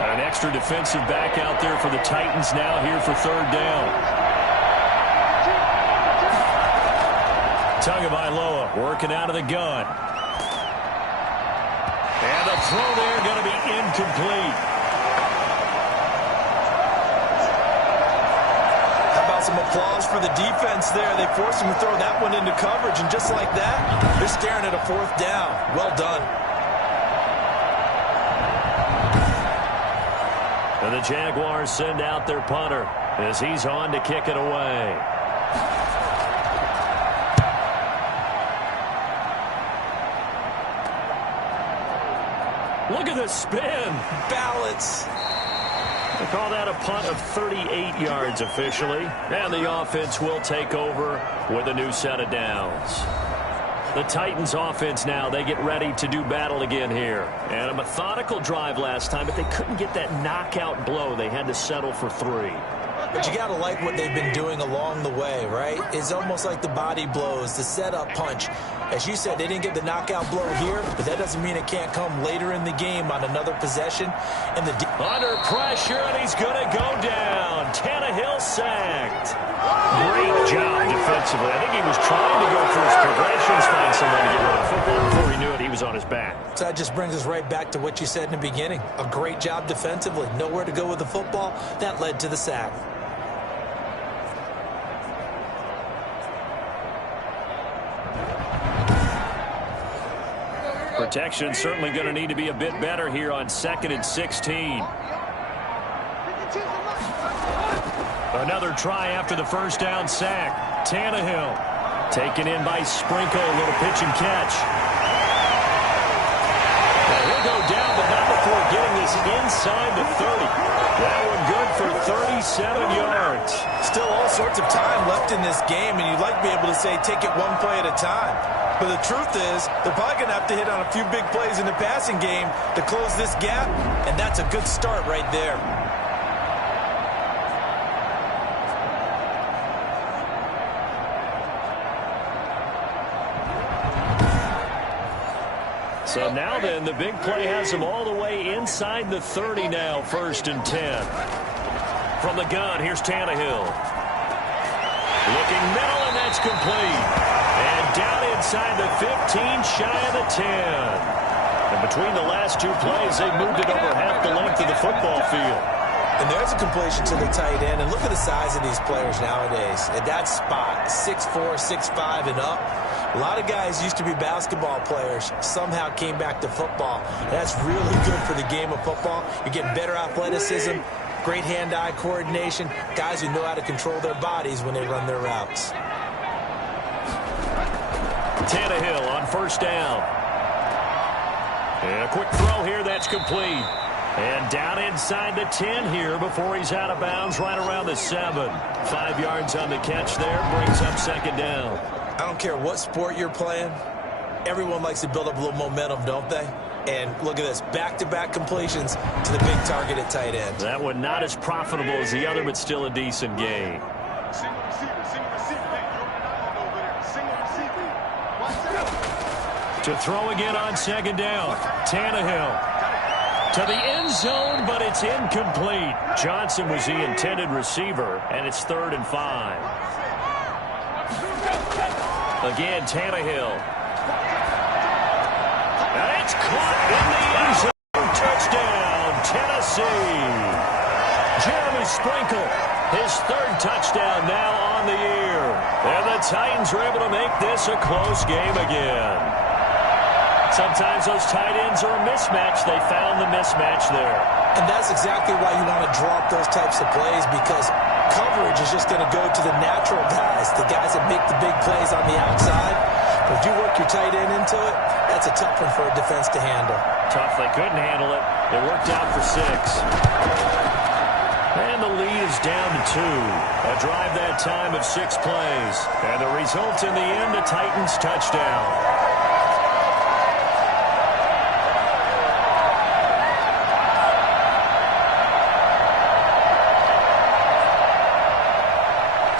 An extra defensive back out there for the Titans now here for 3rd down. Tagovailoa working out of the gun. And the throw there going to be incomplete. How about some applause for the defense there? They forced him to throw that one into coverage, and just like that, they're staring at a 4th down. Well done. And the Jaguars send out their punter as he's on to kick it away. Look at the spin. Balance. They call that a punt of 38 yards officially. And the offense will take over with a new set of downs. The Titans offense now, they get ready to do battle again here. And a methodical drive last time, but they couldn't get that knockout blow. They had to settle for 3. But you got to like what they've been doing along the way, right? It's almost like the body blows, the setup punch. As you said, they didn't get the knockout blow here, but that doesn't mean it can't come later in the game on another possession. And under pressure, and he's going to go down. Tannehill sacked. Great job defensively. I think he was trying to go for his progressions, find someone to get rid of the football. Before he knew it, he was on his back. So that just brings us right back to what you said in the beginning. A great job defensively. Nowhere to go with the football. That led to the sack. Protection certainly going to need to be a bit better here on 2nd and 16. Another try after the first down sack. Tannehill taken in by Sprinkle. A little pitch and catch. And he'll go down, but not before getting this inside the 30. That one good for 37 yards. Still all sorts of time left in this game, and you'd like to be able to say take it one play at a time. But the truth is, they're probably going to have to hit on a few big plays in the passing game to close this gap, and that's a good start right there. So now then, the big play has them all the way inside the 30 now, 1st and 10. From the gun, here's Tannehill. Looking middle, and that's complete. And down inside the 15, shy of the 10. And between the last two plays, they moved it over half the length of the football field. And there's a completion to the tight end. And look at the size of these players nowadays. At that spot, 6'4", 6'5", and up. A lot of guys used to be basketball players, somehow came back to football. And that's really good for the game of football. You're getting better athleticism, great hand-eye coordination, guys who know how to control their bodies when they run their routes. Tannehill on first down. And a quick throw here, that's complete. And down inside the 10 here before he's out of bounds right around the 7. 5 yards on the catch there, brings up second down. I don't care what sport you're playing. Everyone likes to build up a little momentum, don't they? And look at this, back-to-back completions to the big target at tight end. That one not as profitable as the other, but still a decent gain. To throw again on second down. Tannehill to the end zone, but it's incomplete. Johnson was the intended receiver, and it's 3rd and 5. Again, Tannehill. And it's caught in the end zone. Touchdown, Tennessee. Jeremy Sprinkle, his 3rd touchdown now on the year. And the Titans are able to make this a close game again. Sometimes those tight ends are a mismatch. They found the mismatch there. And that's exactly why you want to draw up those types of plays, because coverage is just going to go to the natural guys, the guys that make the big plays on the outside. But if you work your tight end into it, that's a tough one for a defense to handle. Tough. They couldn't handle it. It worked out for 6. And the lead is down to 2. A drive that time of 6 plays. And the result in the end, a Titans touchdown.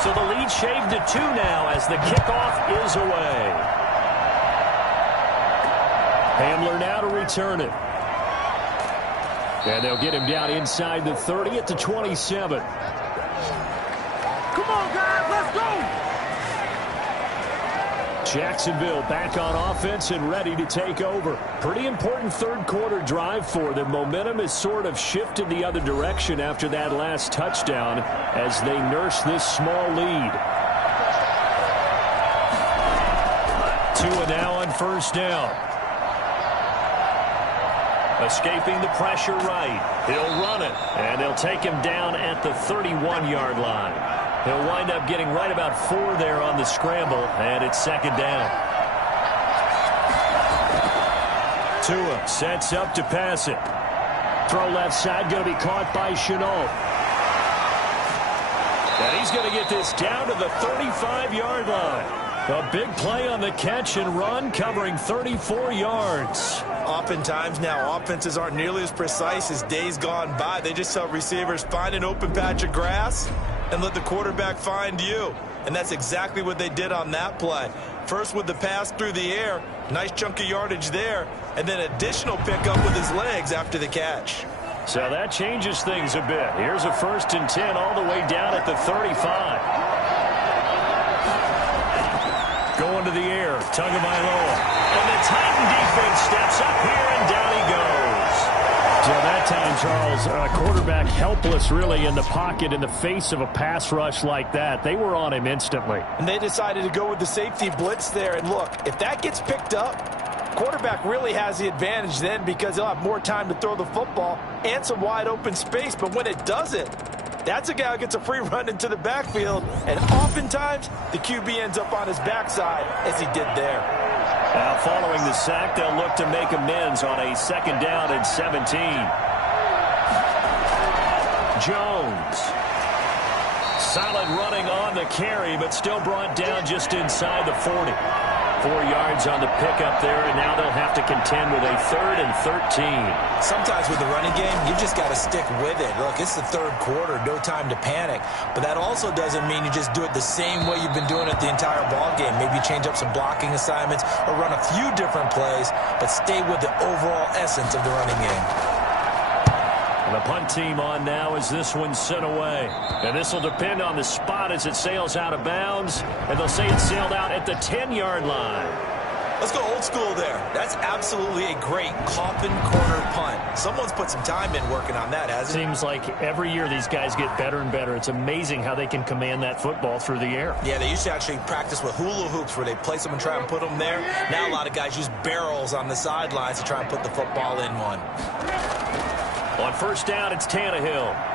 So the lead shaved to 2 now as the kickoff is away. Hamler now to return it. And they'll get him down inside the 30 at the 27. Come on, guys, let's go! Jacksonville back on offense and ready to take over. Pretty important 3rd quarter drive for them. Momentum has sort of shifted the other direction after that last touchdown as they nurse this small lead. Tua now on first down. Escaping the pressure right. He'll run it, and they'll take him down at the 31-yard line. He'll wind up getting right about 4 there on the scramble, and it's second down. Tua sets up to pass it. Throw left side, going to be caught by Shenault. And he's going to get this down to the 35-yard line. A big play on the catch and run, covering 34 yards. Oftentimes now, offenses aren't nearly as precise as days gone by. They just tell receivers, find an open patch of grass and let the quarterback find you. And that's exactly what they did on that play. First with the pass through the air, nice chunk of yardage there, and then additional pickup with his legs after the catch. So that changes things a bit. Here's a 1st and 10 all the way down at the 35. Going to the air, Tagovailoa. And the Titan defense steps up here, and down he goes. So that time, Charles, quarterback helpless really in the pocket in the face of a pass rush like that. They were on him instantly. And they decided to go with the safety blitz there. And look, if that gets picked up, quarterback really has the advantage then because he'll have more time to throw the football and some wide open space. But when it doesn't, that's a guy who gets a free run into the backfield, and oftentimes the QB ends up on his backside as he did there. Now following the sack, they'll look to make amends on a 2nd down and 17. Jones. Solid running on the carry, but still brought down just inside the 40. 4 yards on the pickup there, and now they'll have to contend with a 3rd and 13. Sometimes with the running game, you just got to stick with it. Look, it's the 3rd quarter, no time to panic. But that also doesn't mean you just do it the same way you've been doing it the entire ball game. Maybe change up some blocking assignments or run a few different plays, but stay with the overall essence of the running game. And the punt team on now as this one's sent away. And this will depend on the spot as it sails out of bounds. And they'll say it sailed out at the 10-yard line. Let's go old school there. That's absolutely a great coffin corner punt. Someone's put some time in working on that, hasn't it? Seems like every year these guys get better and better. It's amazing how they can command that football through the air. Yeah, they used to actually practice with hula hoops where they place them and try and put them there. Now a lot of guys use barrels on the sidelines to try and put the football in one. On first down, it's Tannehill.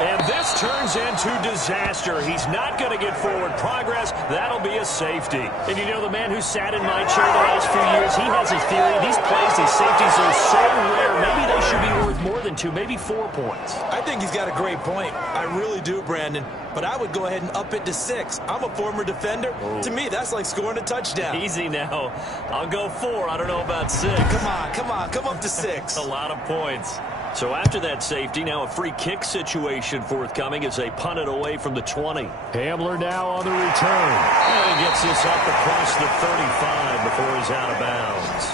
And this turns into disaster. He's not going to get forward progress. That'll be a safety. And you know, the man who sat in my chair the last few years, he has a theory. These plays, these safeties are so rare. Maybe they should be worth more than 2, maybe 4 points. I think he's got a great point. I really do, Brandon. But I would go ahead and up it to 6. I'm a former defender. To me, that's like scoring a touchdown. Easy now. I'll go 4. I don't know about 6. Come on. Come up to 6. A lot of points. So after that safety, now a free kick situation forthcoming as they punt it away from the 20. Hamler now on the return. And he gets this up across the 35 before he's out of bounds.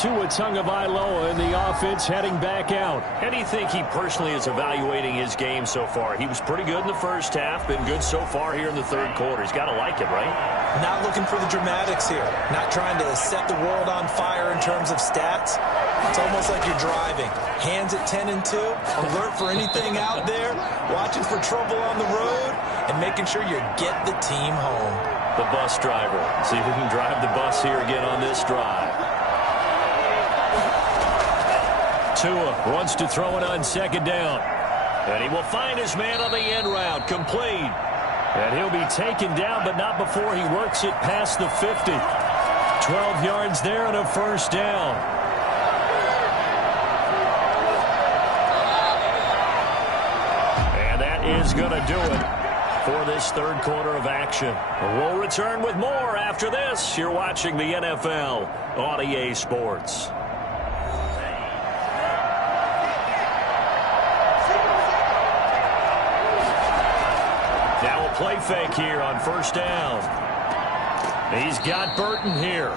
Tua Tagovailoa in the offense heading back out. How do you think he personally is evaluating his game so far? He was pretty good in the first half, been good so far here in the third quarter. He's got to like it, right? Not looking for the dramatics here. Not trying to set the world on fire in terms of stats. It's almost like you're driving. Hands at 10 and 2, alert for anything out there, watching for trouble on the road, and making sure you get the team home. The bus driver. See if we can drive the bus here again on this drive. Tua wants to throw it on second down. And he will find his man on the end route. Complete. And he'll be taken down, but not before he works it past the 50. 12 yards there and a first down. And that is going to do it for this third quarter of action. We'll return with more after this. You're watching the NFL on EA Sports. Now a play fake here on first down. He's got Burton here.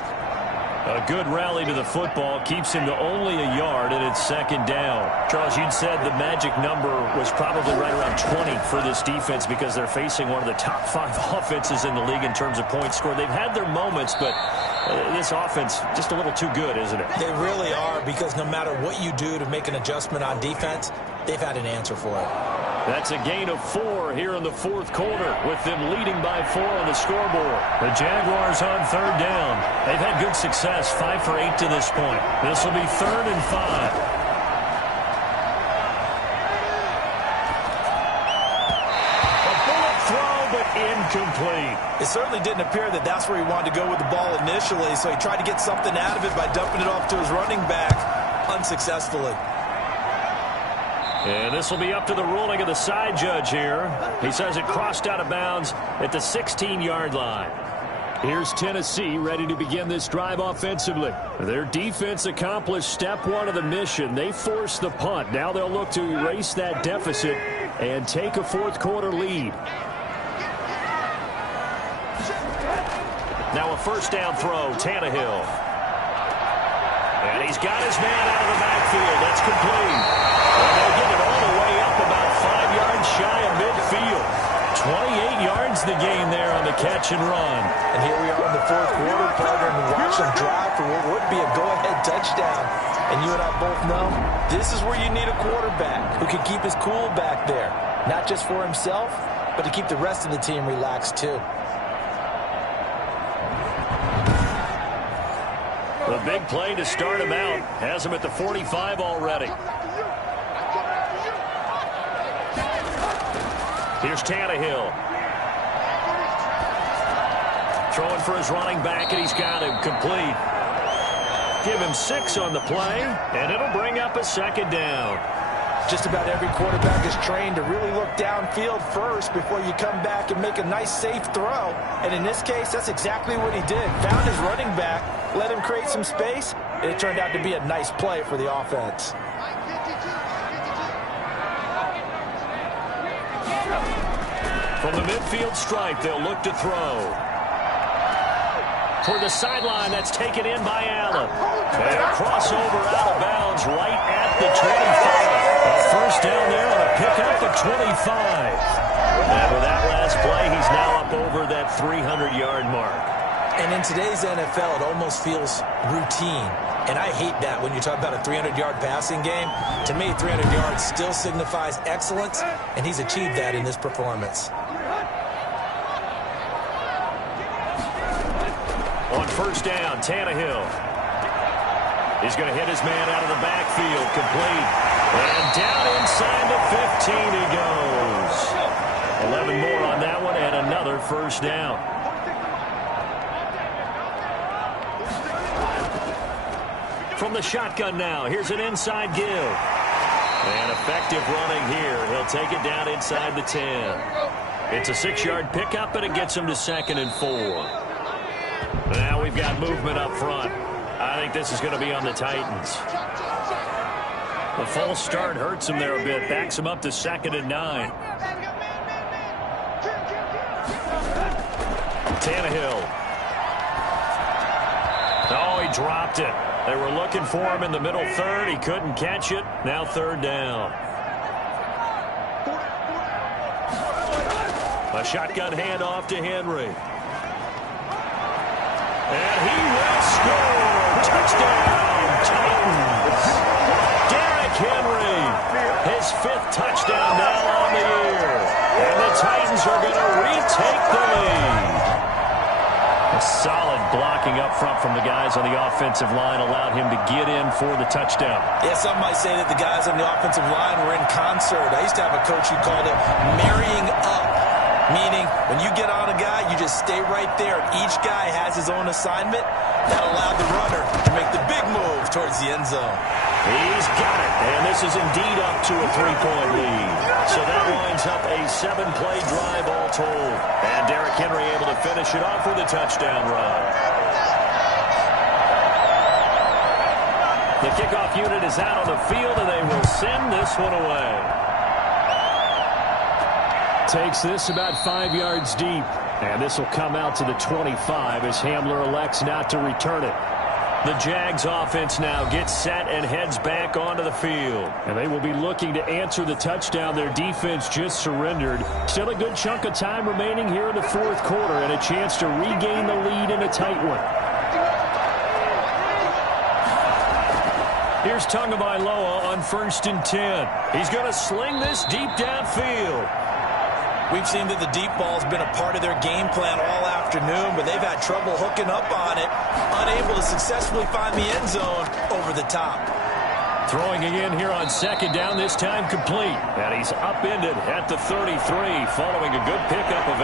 A good rally to the football keeps him to only a yard, and it's second down. Charles, you'd said the magic number was probably right around 20 for this defense because they're facing one of the top 5 offenses in the league in terms of points scored. They've had their moments, but this offense just a little too good, isn't it? They really are, because no matter what you do to make an adjustment on defense, they've had an answer for it. That's a gain of 4 here in the fourth quarter, with them leading by 4 on the scoreboard. The Jaguars on third down. They've had good success, 5 for 8 to this point. This will be 3rd and 5. A bullet throw, but incomplete. It certainly didn't appear that that's where he wanted to go with the ball initially, so he tried to get something out of it by dumping it off to his running back unsuccessfully. And this will be up to the ruling of the side judge here. He says it crossed out of bounds at the 16-yard line. Here's Tennessee ready to begin this drive offensively. Their defense accomplished step 1 of the mission. They forced the punt. Now they'll look to erase that deficit and take a fourth quarter lead. Now a first down throw, Tannehill. And he's got his man out of the backfield. That's complete. And they'll get it all the way up about 5 yards shy of midfield. 28 yards the gain there on the catch and run. And here we are in the fourth quarter, partner, and watch them drive for what would be a go-ahead touchdown. And you and I both know this is where you need a quarterback who can keep his cool back there. Not just for himself, but to keep the rest of the team relaxed too. The big play to start him out has him at the 45 already. Here's Tannehill. Throwing for his running back, and he's got him complete. Give him 6 on the play, and it'll bring up a second down. Just about every quarterback is trained to really look downfield first before you come back and make a nice, safe throw. And in this case, that's exactly what he did. Found his running back, let him create some space, and it turned out to be a nice play for the offense. From the midfield stripe, they'll look to throw. toward the sideline. That's taken in by Allen. And a crossover out of bounds right at the 25. A first down there on a pickup at 25. And with that last play, he's now up over that 300-yard mark. And in today's NFL, it almost feels routine. And I hate that when you talk about a 300-yard passing game. To me, 300 yards still signifies excellence, and he's achieved that in this performance. On first down, Tannehill. He's going to hit his man out of the backfield, complete. And down inside the 15 he goes. 11 more on that one, and another first down. From the shotgun now, here's an inside give. And effective running here. He'll take it down inside the 10. It's a 6-yard pickup, and it gets him to 2nd and 4. Now we've got movement up front. I think this is going to be on the Titans. The false start hurts him there a bit. Backs him up to 2nd and 9. Tannehill. Oh, he dropped it. They were looking for him in the middle third. He couldn't catch it. Now 3rd down. A shotgun handoff to Henry. And he will score. Touchdown, Titans. Derrick Henry. His 5th touchdown now on the year. And the Titans are going to retake the lead. A solid blocking up front from the guys on the offensive line allowed him to get in for the touchdown. Yeah, some might say that the guys on the offensive line were in concert. I used to have a coach who called it marrying up, meaning when you get on a guy, you just stay right there. Each guy has his own assignment. That allowed the runner to make the big move towards the end zone. He's got it, and this is indeed up to a 3-point lead. So that winds up a 7-play drive all told. And Derrick Henry able to finish it off with a touchdown run. The kickoff unit is out on the field, and they will send this one away. Takes this about 5 yards deep. And this will come out to the 25 as Hamler elects not to return it. The Jags offense now gets set and heads back onto the field. And they will be looking to answer the touchdown their defense just surrendered. Still a good chunk of time remaining here in the 4th quarter and a chance to regain the lead in a tight one. Here's Tagovailoa on 1st and 10. He's going to sling this deep downfield. We've seen that the deep ball's been a part of their game plan all afternoon, but they've had trouble hooking up on it, unable to successfully find the end zone over the top. Throwing again here on 2nd down, this time complete. And he's upended at the 33, following a good pickup of 8.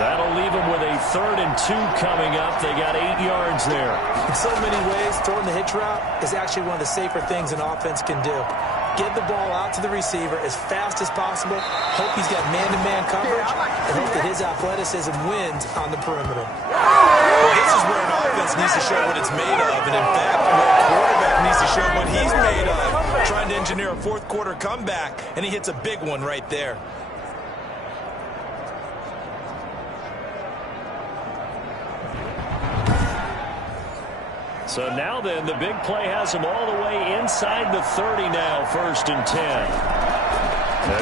That'll leave him with a 3rd and 2 coming up. They got 8 yards there. In so many ways, throwing the hitch route is actually one of the safer things an offense can do. Get the ball out to the receiver as fast as possible, hope he's got man-to-man coverage, and hope that his athleticism wins on the perimeter. Well, this is where an offense needs to show what it's made of, and in fact, where a quarterback needs to show what he's made of, trying to engineer a 4th quarter comeback, and he hits a big one right there. So now then, the big play has him all the way inside the 30 now, 1st and 10.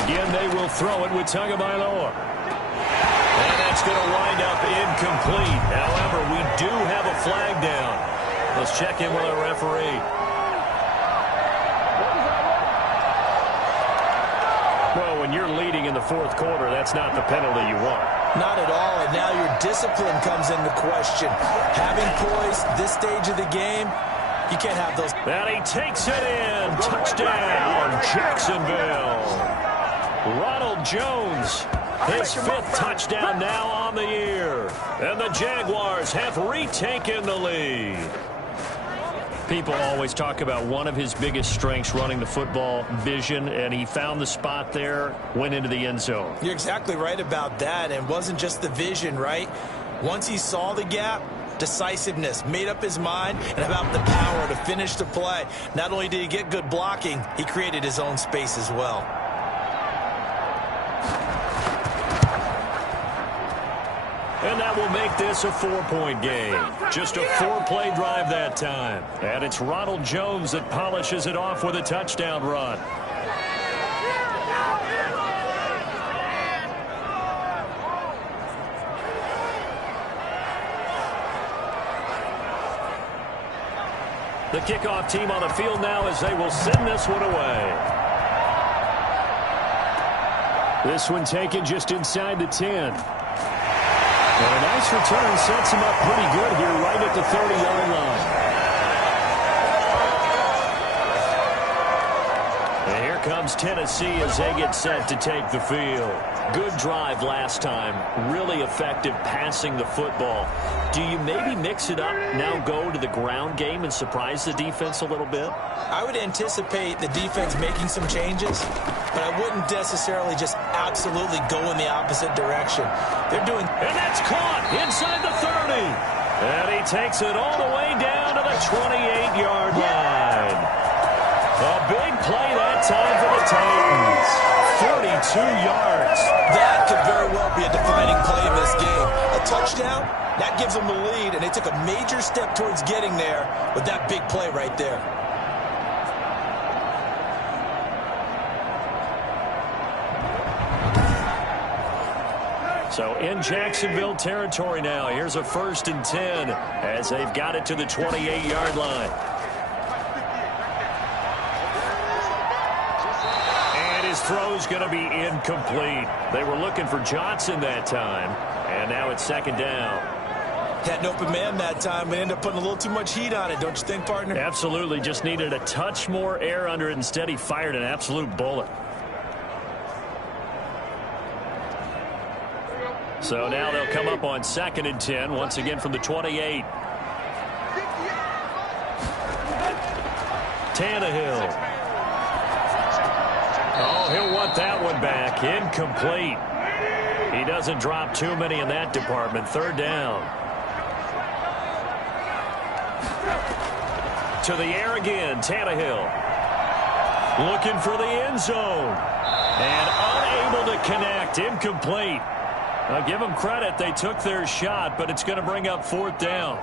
Again, they will throw it with Tagovailoa. And that's going to wind up incomplete. However, we do have a flag down. Let's check in with our referee. Well, when you're leading in the 4th quarter, that's not the penalty you want. Not at all, and now your discipline comes into question. Having poise this stage of the game, you can't have those. And he takes it in. Touchdown, Jacksonville. Ronald Jones, his 5th touchdown now on the year. And the Jaguars have retaken the lead. People always talk about one of his biggest strengths running the football, vision, and he found the spot there, went into the end zone. You're exactly right about that, and it wasn't just the vision, right? Once he saw the gap, decisiveness, made up his mind, and about the power to finish the play. Not only did he get good blocking, he created his own space as well. And that will make this a 4-point game. Just a 4-play drive that time. And it's Ronald Jones that polishes it off with a touchdown run. The kickoff team on the field now as they will send this one away. This one taken just inside the 10. And a nice return sets him up pretty good here right at the 30-yard line. And here comes Tennessee as they get set to take the field. Good drive last time. Really effective passing the football. Do you maybe mix it up, now go to the ground game and surprise the defense a little bit? I would anticipate the defense making some changes, but I wouldn't necessarily just absolutely go in the opposite direction. They're doing... And that's caught inside the 30. And he takes it all the way down to the 28-yard line. A big play that time for the Titans. 42 yards. That could very well be a defining play in this game. A touchdown, that gives them the lead, and they took a major step towards getting there with that big play right there. So in Jacksonville territory now, here's a 1st and 10 as they've got it to the 28-yard line. His throw's going to be incomplete. They were looking for Johnson that time, and now it's 2nd down. Had an open man that time, but ended up putting a little too much heat on it, don't you think, partner? Absolutely. Just needed a touch more air under it. Instead, he fired an absolute bullet. So now they'll come up on 2nd and 10, once again from the 28. Tannehill. Oh, he'll want that one back. Incomplete. He doesn't drop too many in that department. 3rd down. To the air again, Tannehill. Looking for the end zone. And unable to connect. Incomplete. I'll give them credit. They took their shot, but it's going to bring up 4th down.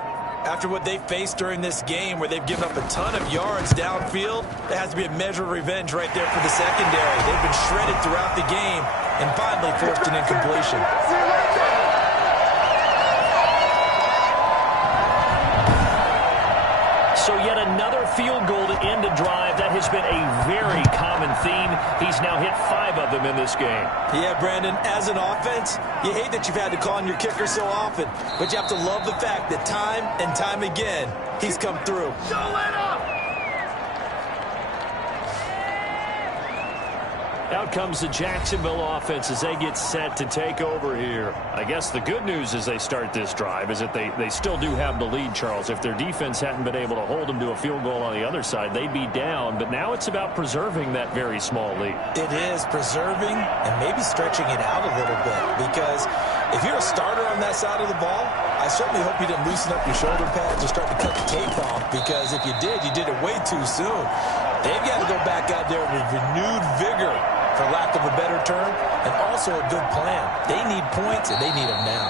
After what they faced during this game where they've given up a ton of yards downfield, there has to be a measure of revenge right there for the secondary. They've been shredded throughout the game and finally forced an incompletion. So yet another field goal to end a drive. That has been a very common theme. He's now hit 5 of them in this game. Yeah, Brandon, as an offense, you hate that you've had to call on your kicker so often, but you have to love the fact that time and time again, he's come through. Out comes the Jacksonville offense as they get set to take over here. I guess the good news as they start this drive is that they still do have the lead, Charles. If their defense hadn't been able to hold them to a field goal on the other side, they'd be down. But now it's about preserving that very small lead. It is preserving and maybe stretching it out a little bit, because if you're a starter on that side of the ball, I certainly hope you didn't loosen up your shoulder pads and start to cut the tape off, because if you did it way too soon. They've got to go back out there with renewed vigor, for lack of a better term, and also a good plan. They need points, and they need them now.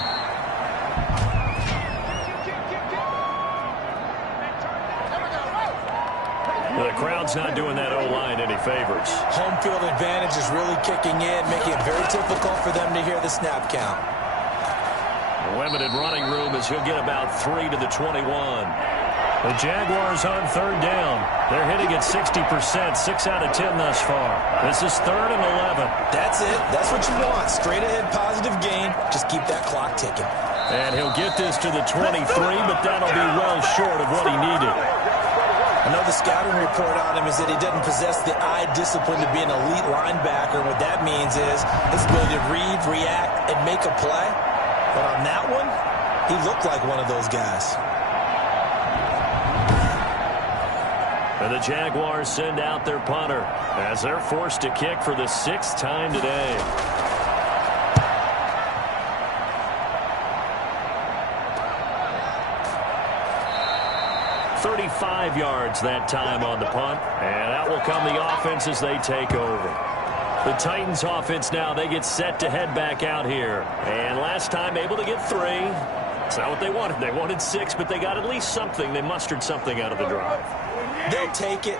The crowd's not doing that O-line any favors. Home field advantage is really kicking in, making it very difficult for them to hear the snap count. Limited running room as he'll get about 3 to the 21. The Jaguars on 3rd down. They're hitting at 60%, 6 out of 10 thus far. This is 3rd and 11. That's it. That's what you want. Straight ahead positive gain. Just keep that clock ticking. And he'll get this to the 23, but that'll be well short of what he needed. I know the scouting report on him is that he doesn't possess the eye discipline to be an elite linebacker. What that means is his ability to read, react, and make a play. But on that one, he looked like one of those guys. And the Jaguars send out their punter as they're forced to kick for the 6th time today. "35 yards that time on the punt, and out will come the offense as they take over. The Titans offense now, they get set to head back out here. And last time able to get 3. It's not what they wanted. They wanted 6, but they got at least something. They mustered something out of the drive. They'll take it.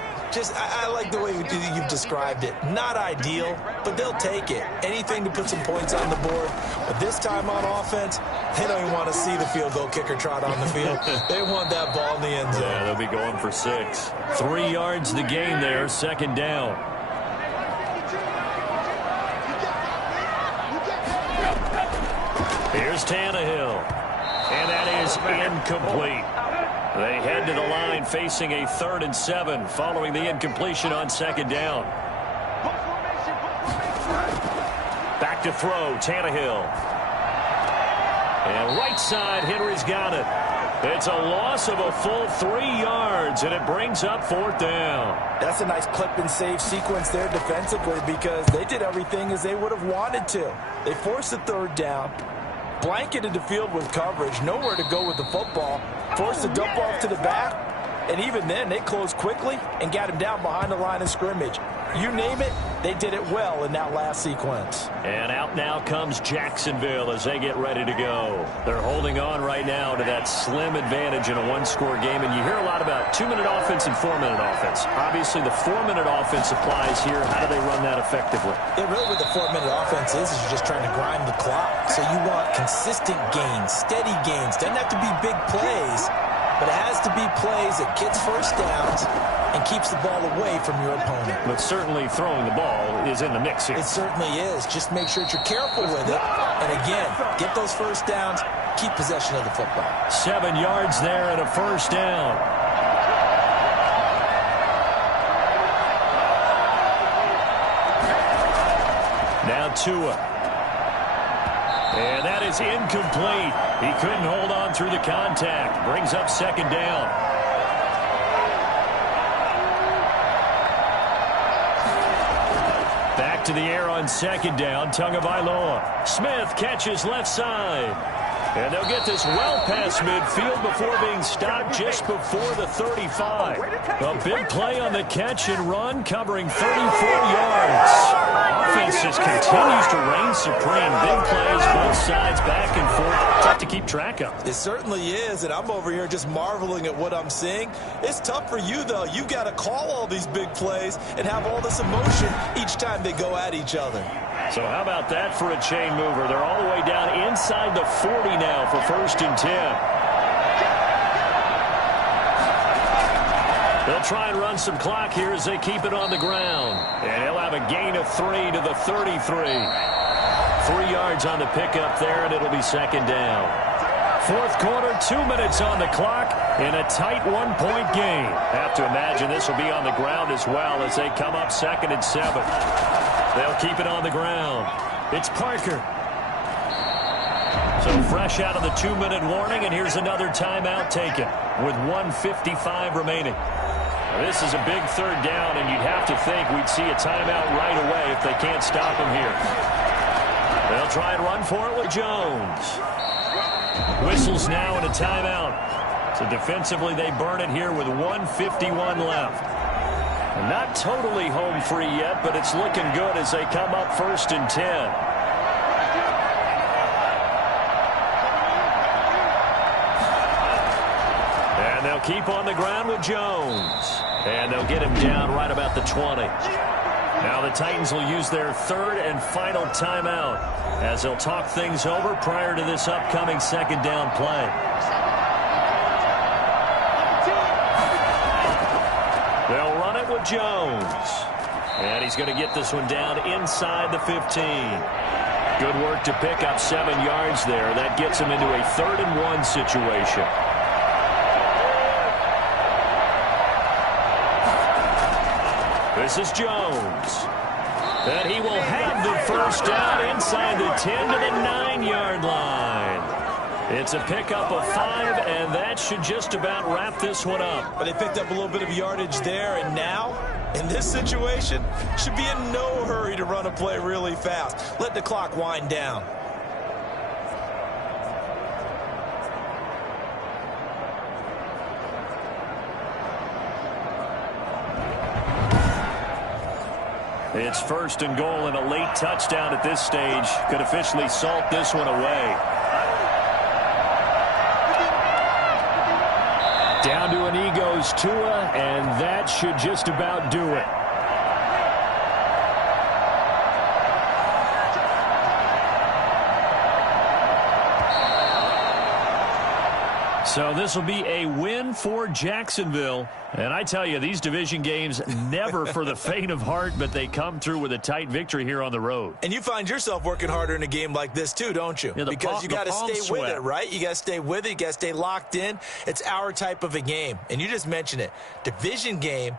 I like the way you've described it. Not ideal, but they'll take it. Anything to put some points on the board. But this time on offense, they don't even want to see the field goal kicker trot on the field. They want that ball in the end zone. Yeah, they'll be going for 6. 3 yards the gain there, 2nd down. Here's Tannehill. And that is incomplete. They head to the line facing a 3rd and 7 following the incompletion on 2nd down. Back to throw, Tannehill. And right side, Henry's got it. It's a loss of a full 3 yards, and it brings up 4th down. That's a nice clip and save sequence there defensively because they did everything as they would have wanted to. They forced the 3rd down, blanketed the field with coverage, nowhere to go with the football, forced the dump off to the back, and even then they closed quickly and got him down behind the line of scrimmage. You name it, they did it well in that last sequence. And out now comes Jacksonville as they get ready to go. They're holding on right now to that slim advantage in a 1-score game, and you hear a lot about 2-minute offense and 4-minute offense. Obviously, the 4-minute offense applies here. How do they run that effectively? Yeah, really what the 4-minute offense is you're just trying to grind the clock. So you want consistent gains, steady gains. Doesn't have to be big plays, but it has to be plays that gets first downs and keeps the ball away from your opponent. But certainly throwing the ball is in the mix here. It certainly is. Just make sure that you're careful with it. And again, get those first downs, keep possession of the football. 7 yards there and a 1st down. Now Tua. And that is incomplete. He couldn't hold on through the contact. Brings up 2nd down. Back to the air on 2nd down. Tagovailoa. Smith catches left side. And they'll get this well past midfield before being stopped just before the 35. A big play on the catch and run, covering 34 yards. Offense just continues to reign supreme. Big plays, both sides, back and forth. Tough to keep track of. It certainly is, and I'm over here just marveling at what I'm seeing. It's tough for you, though. You've got to call all these big plays and have all this emotion each time they go at each other. So how about that for a chain mover? They're all the way down inside the 40 now for 1st and 10. They'll try and run some clock here as they keep it on the ground. And he'll have a gain of 3 to the 33. 3 yards on the pickup there, and it'll be 2nd down. 4th quarter, 2 minutes on the clock in a tight 1-point game. Have to imagine this will be on the ground as well as they come up 2nd and 7. They'll keep it on the ground. It's Parker. So fresh out of the 2-minute warning, and here's another timeout taken with 1:55 remaining. Now, this is a big 3rd down, and you'd have to think we'd see a timeout right away if they can't stop him here. They'll try and run for it with Jones. Whistles now and a timeout. So defensively, they burn it here with 1:51 left. Not totally home free yet, but it's looking good as they come up 1st and 10. And they'll keep on the ground with Jones. And they'll get him down right about the 20. Now the Titans will use their 3rd and final timeout as they'll talk things over prior to this upcoming 2nd down play. They'll run it with Jones. And he's going to get this one down inside the 15. Good work to pick up 7 yards there. That gets him into a 3rd and 1 situation. This is Jones. And he will have the 1st down inside the 10 to the 9-yard line. It's a pickup of 5, and that should just about wrap this one up. But they picked up a little bit of yardage there, and now, in this situation, should be in no hurry to run a play really fast. Let the clock wind down. It's first and goal, and a late touchdown at this stage could officially salt this one away. Down to a knee goes Tua, and that should just about do it. So this will be a win for Jacksonville. And I tell you, these division games never for the faint of heart, but they come through with a tight victory here on the road. And you find yourself working harder in a game like this too, don't you? Yeah, because you got to stay with it, right? You got to stay with it. You got to stay locked in. It's our type of a game. And you just mentioned it. Division game,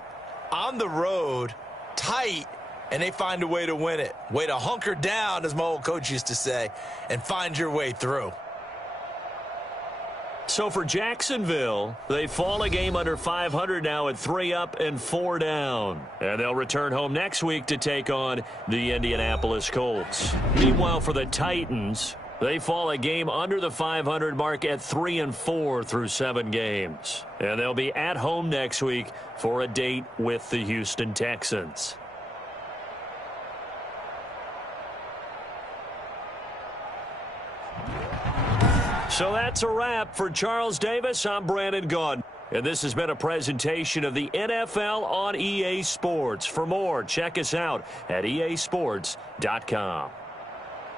on the road, tight, and they find a way to win it. Way to hunker down, as my old coach used to say, and find your way through. So for Jacksonville, they fall a game under 500 now at 3 up and 4 down. And they'll return home next week to take on the Indianapolis Colts. Meanwhile, for the Titans, they fall a game under the 500 mark at 3 and 4 through 7 games. And they'll be at home next week for a date with the Houston Texans. So that's a wrap. For Charles Davis, I'm Brandon Gaudin. And this has been a presentation of the NFL on EA Sports. For more, check us out at easports.com.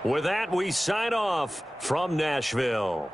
With that, we sign off from Nashville.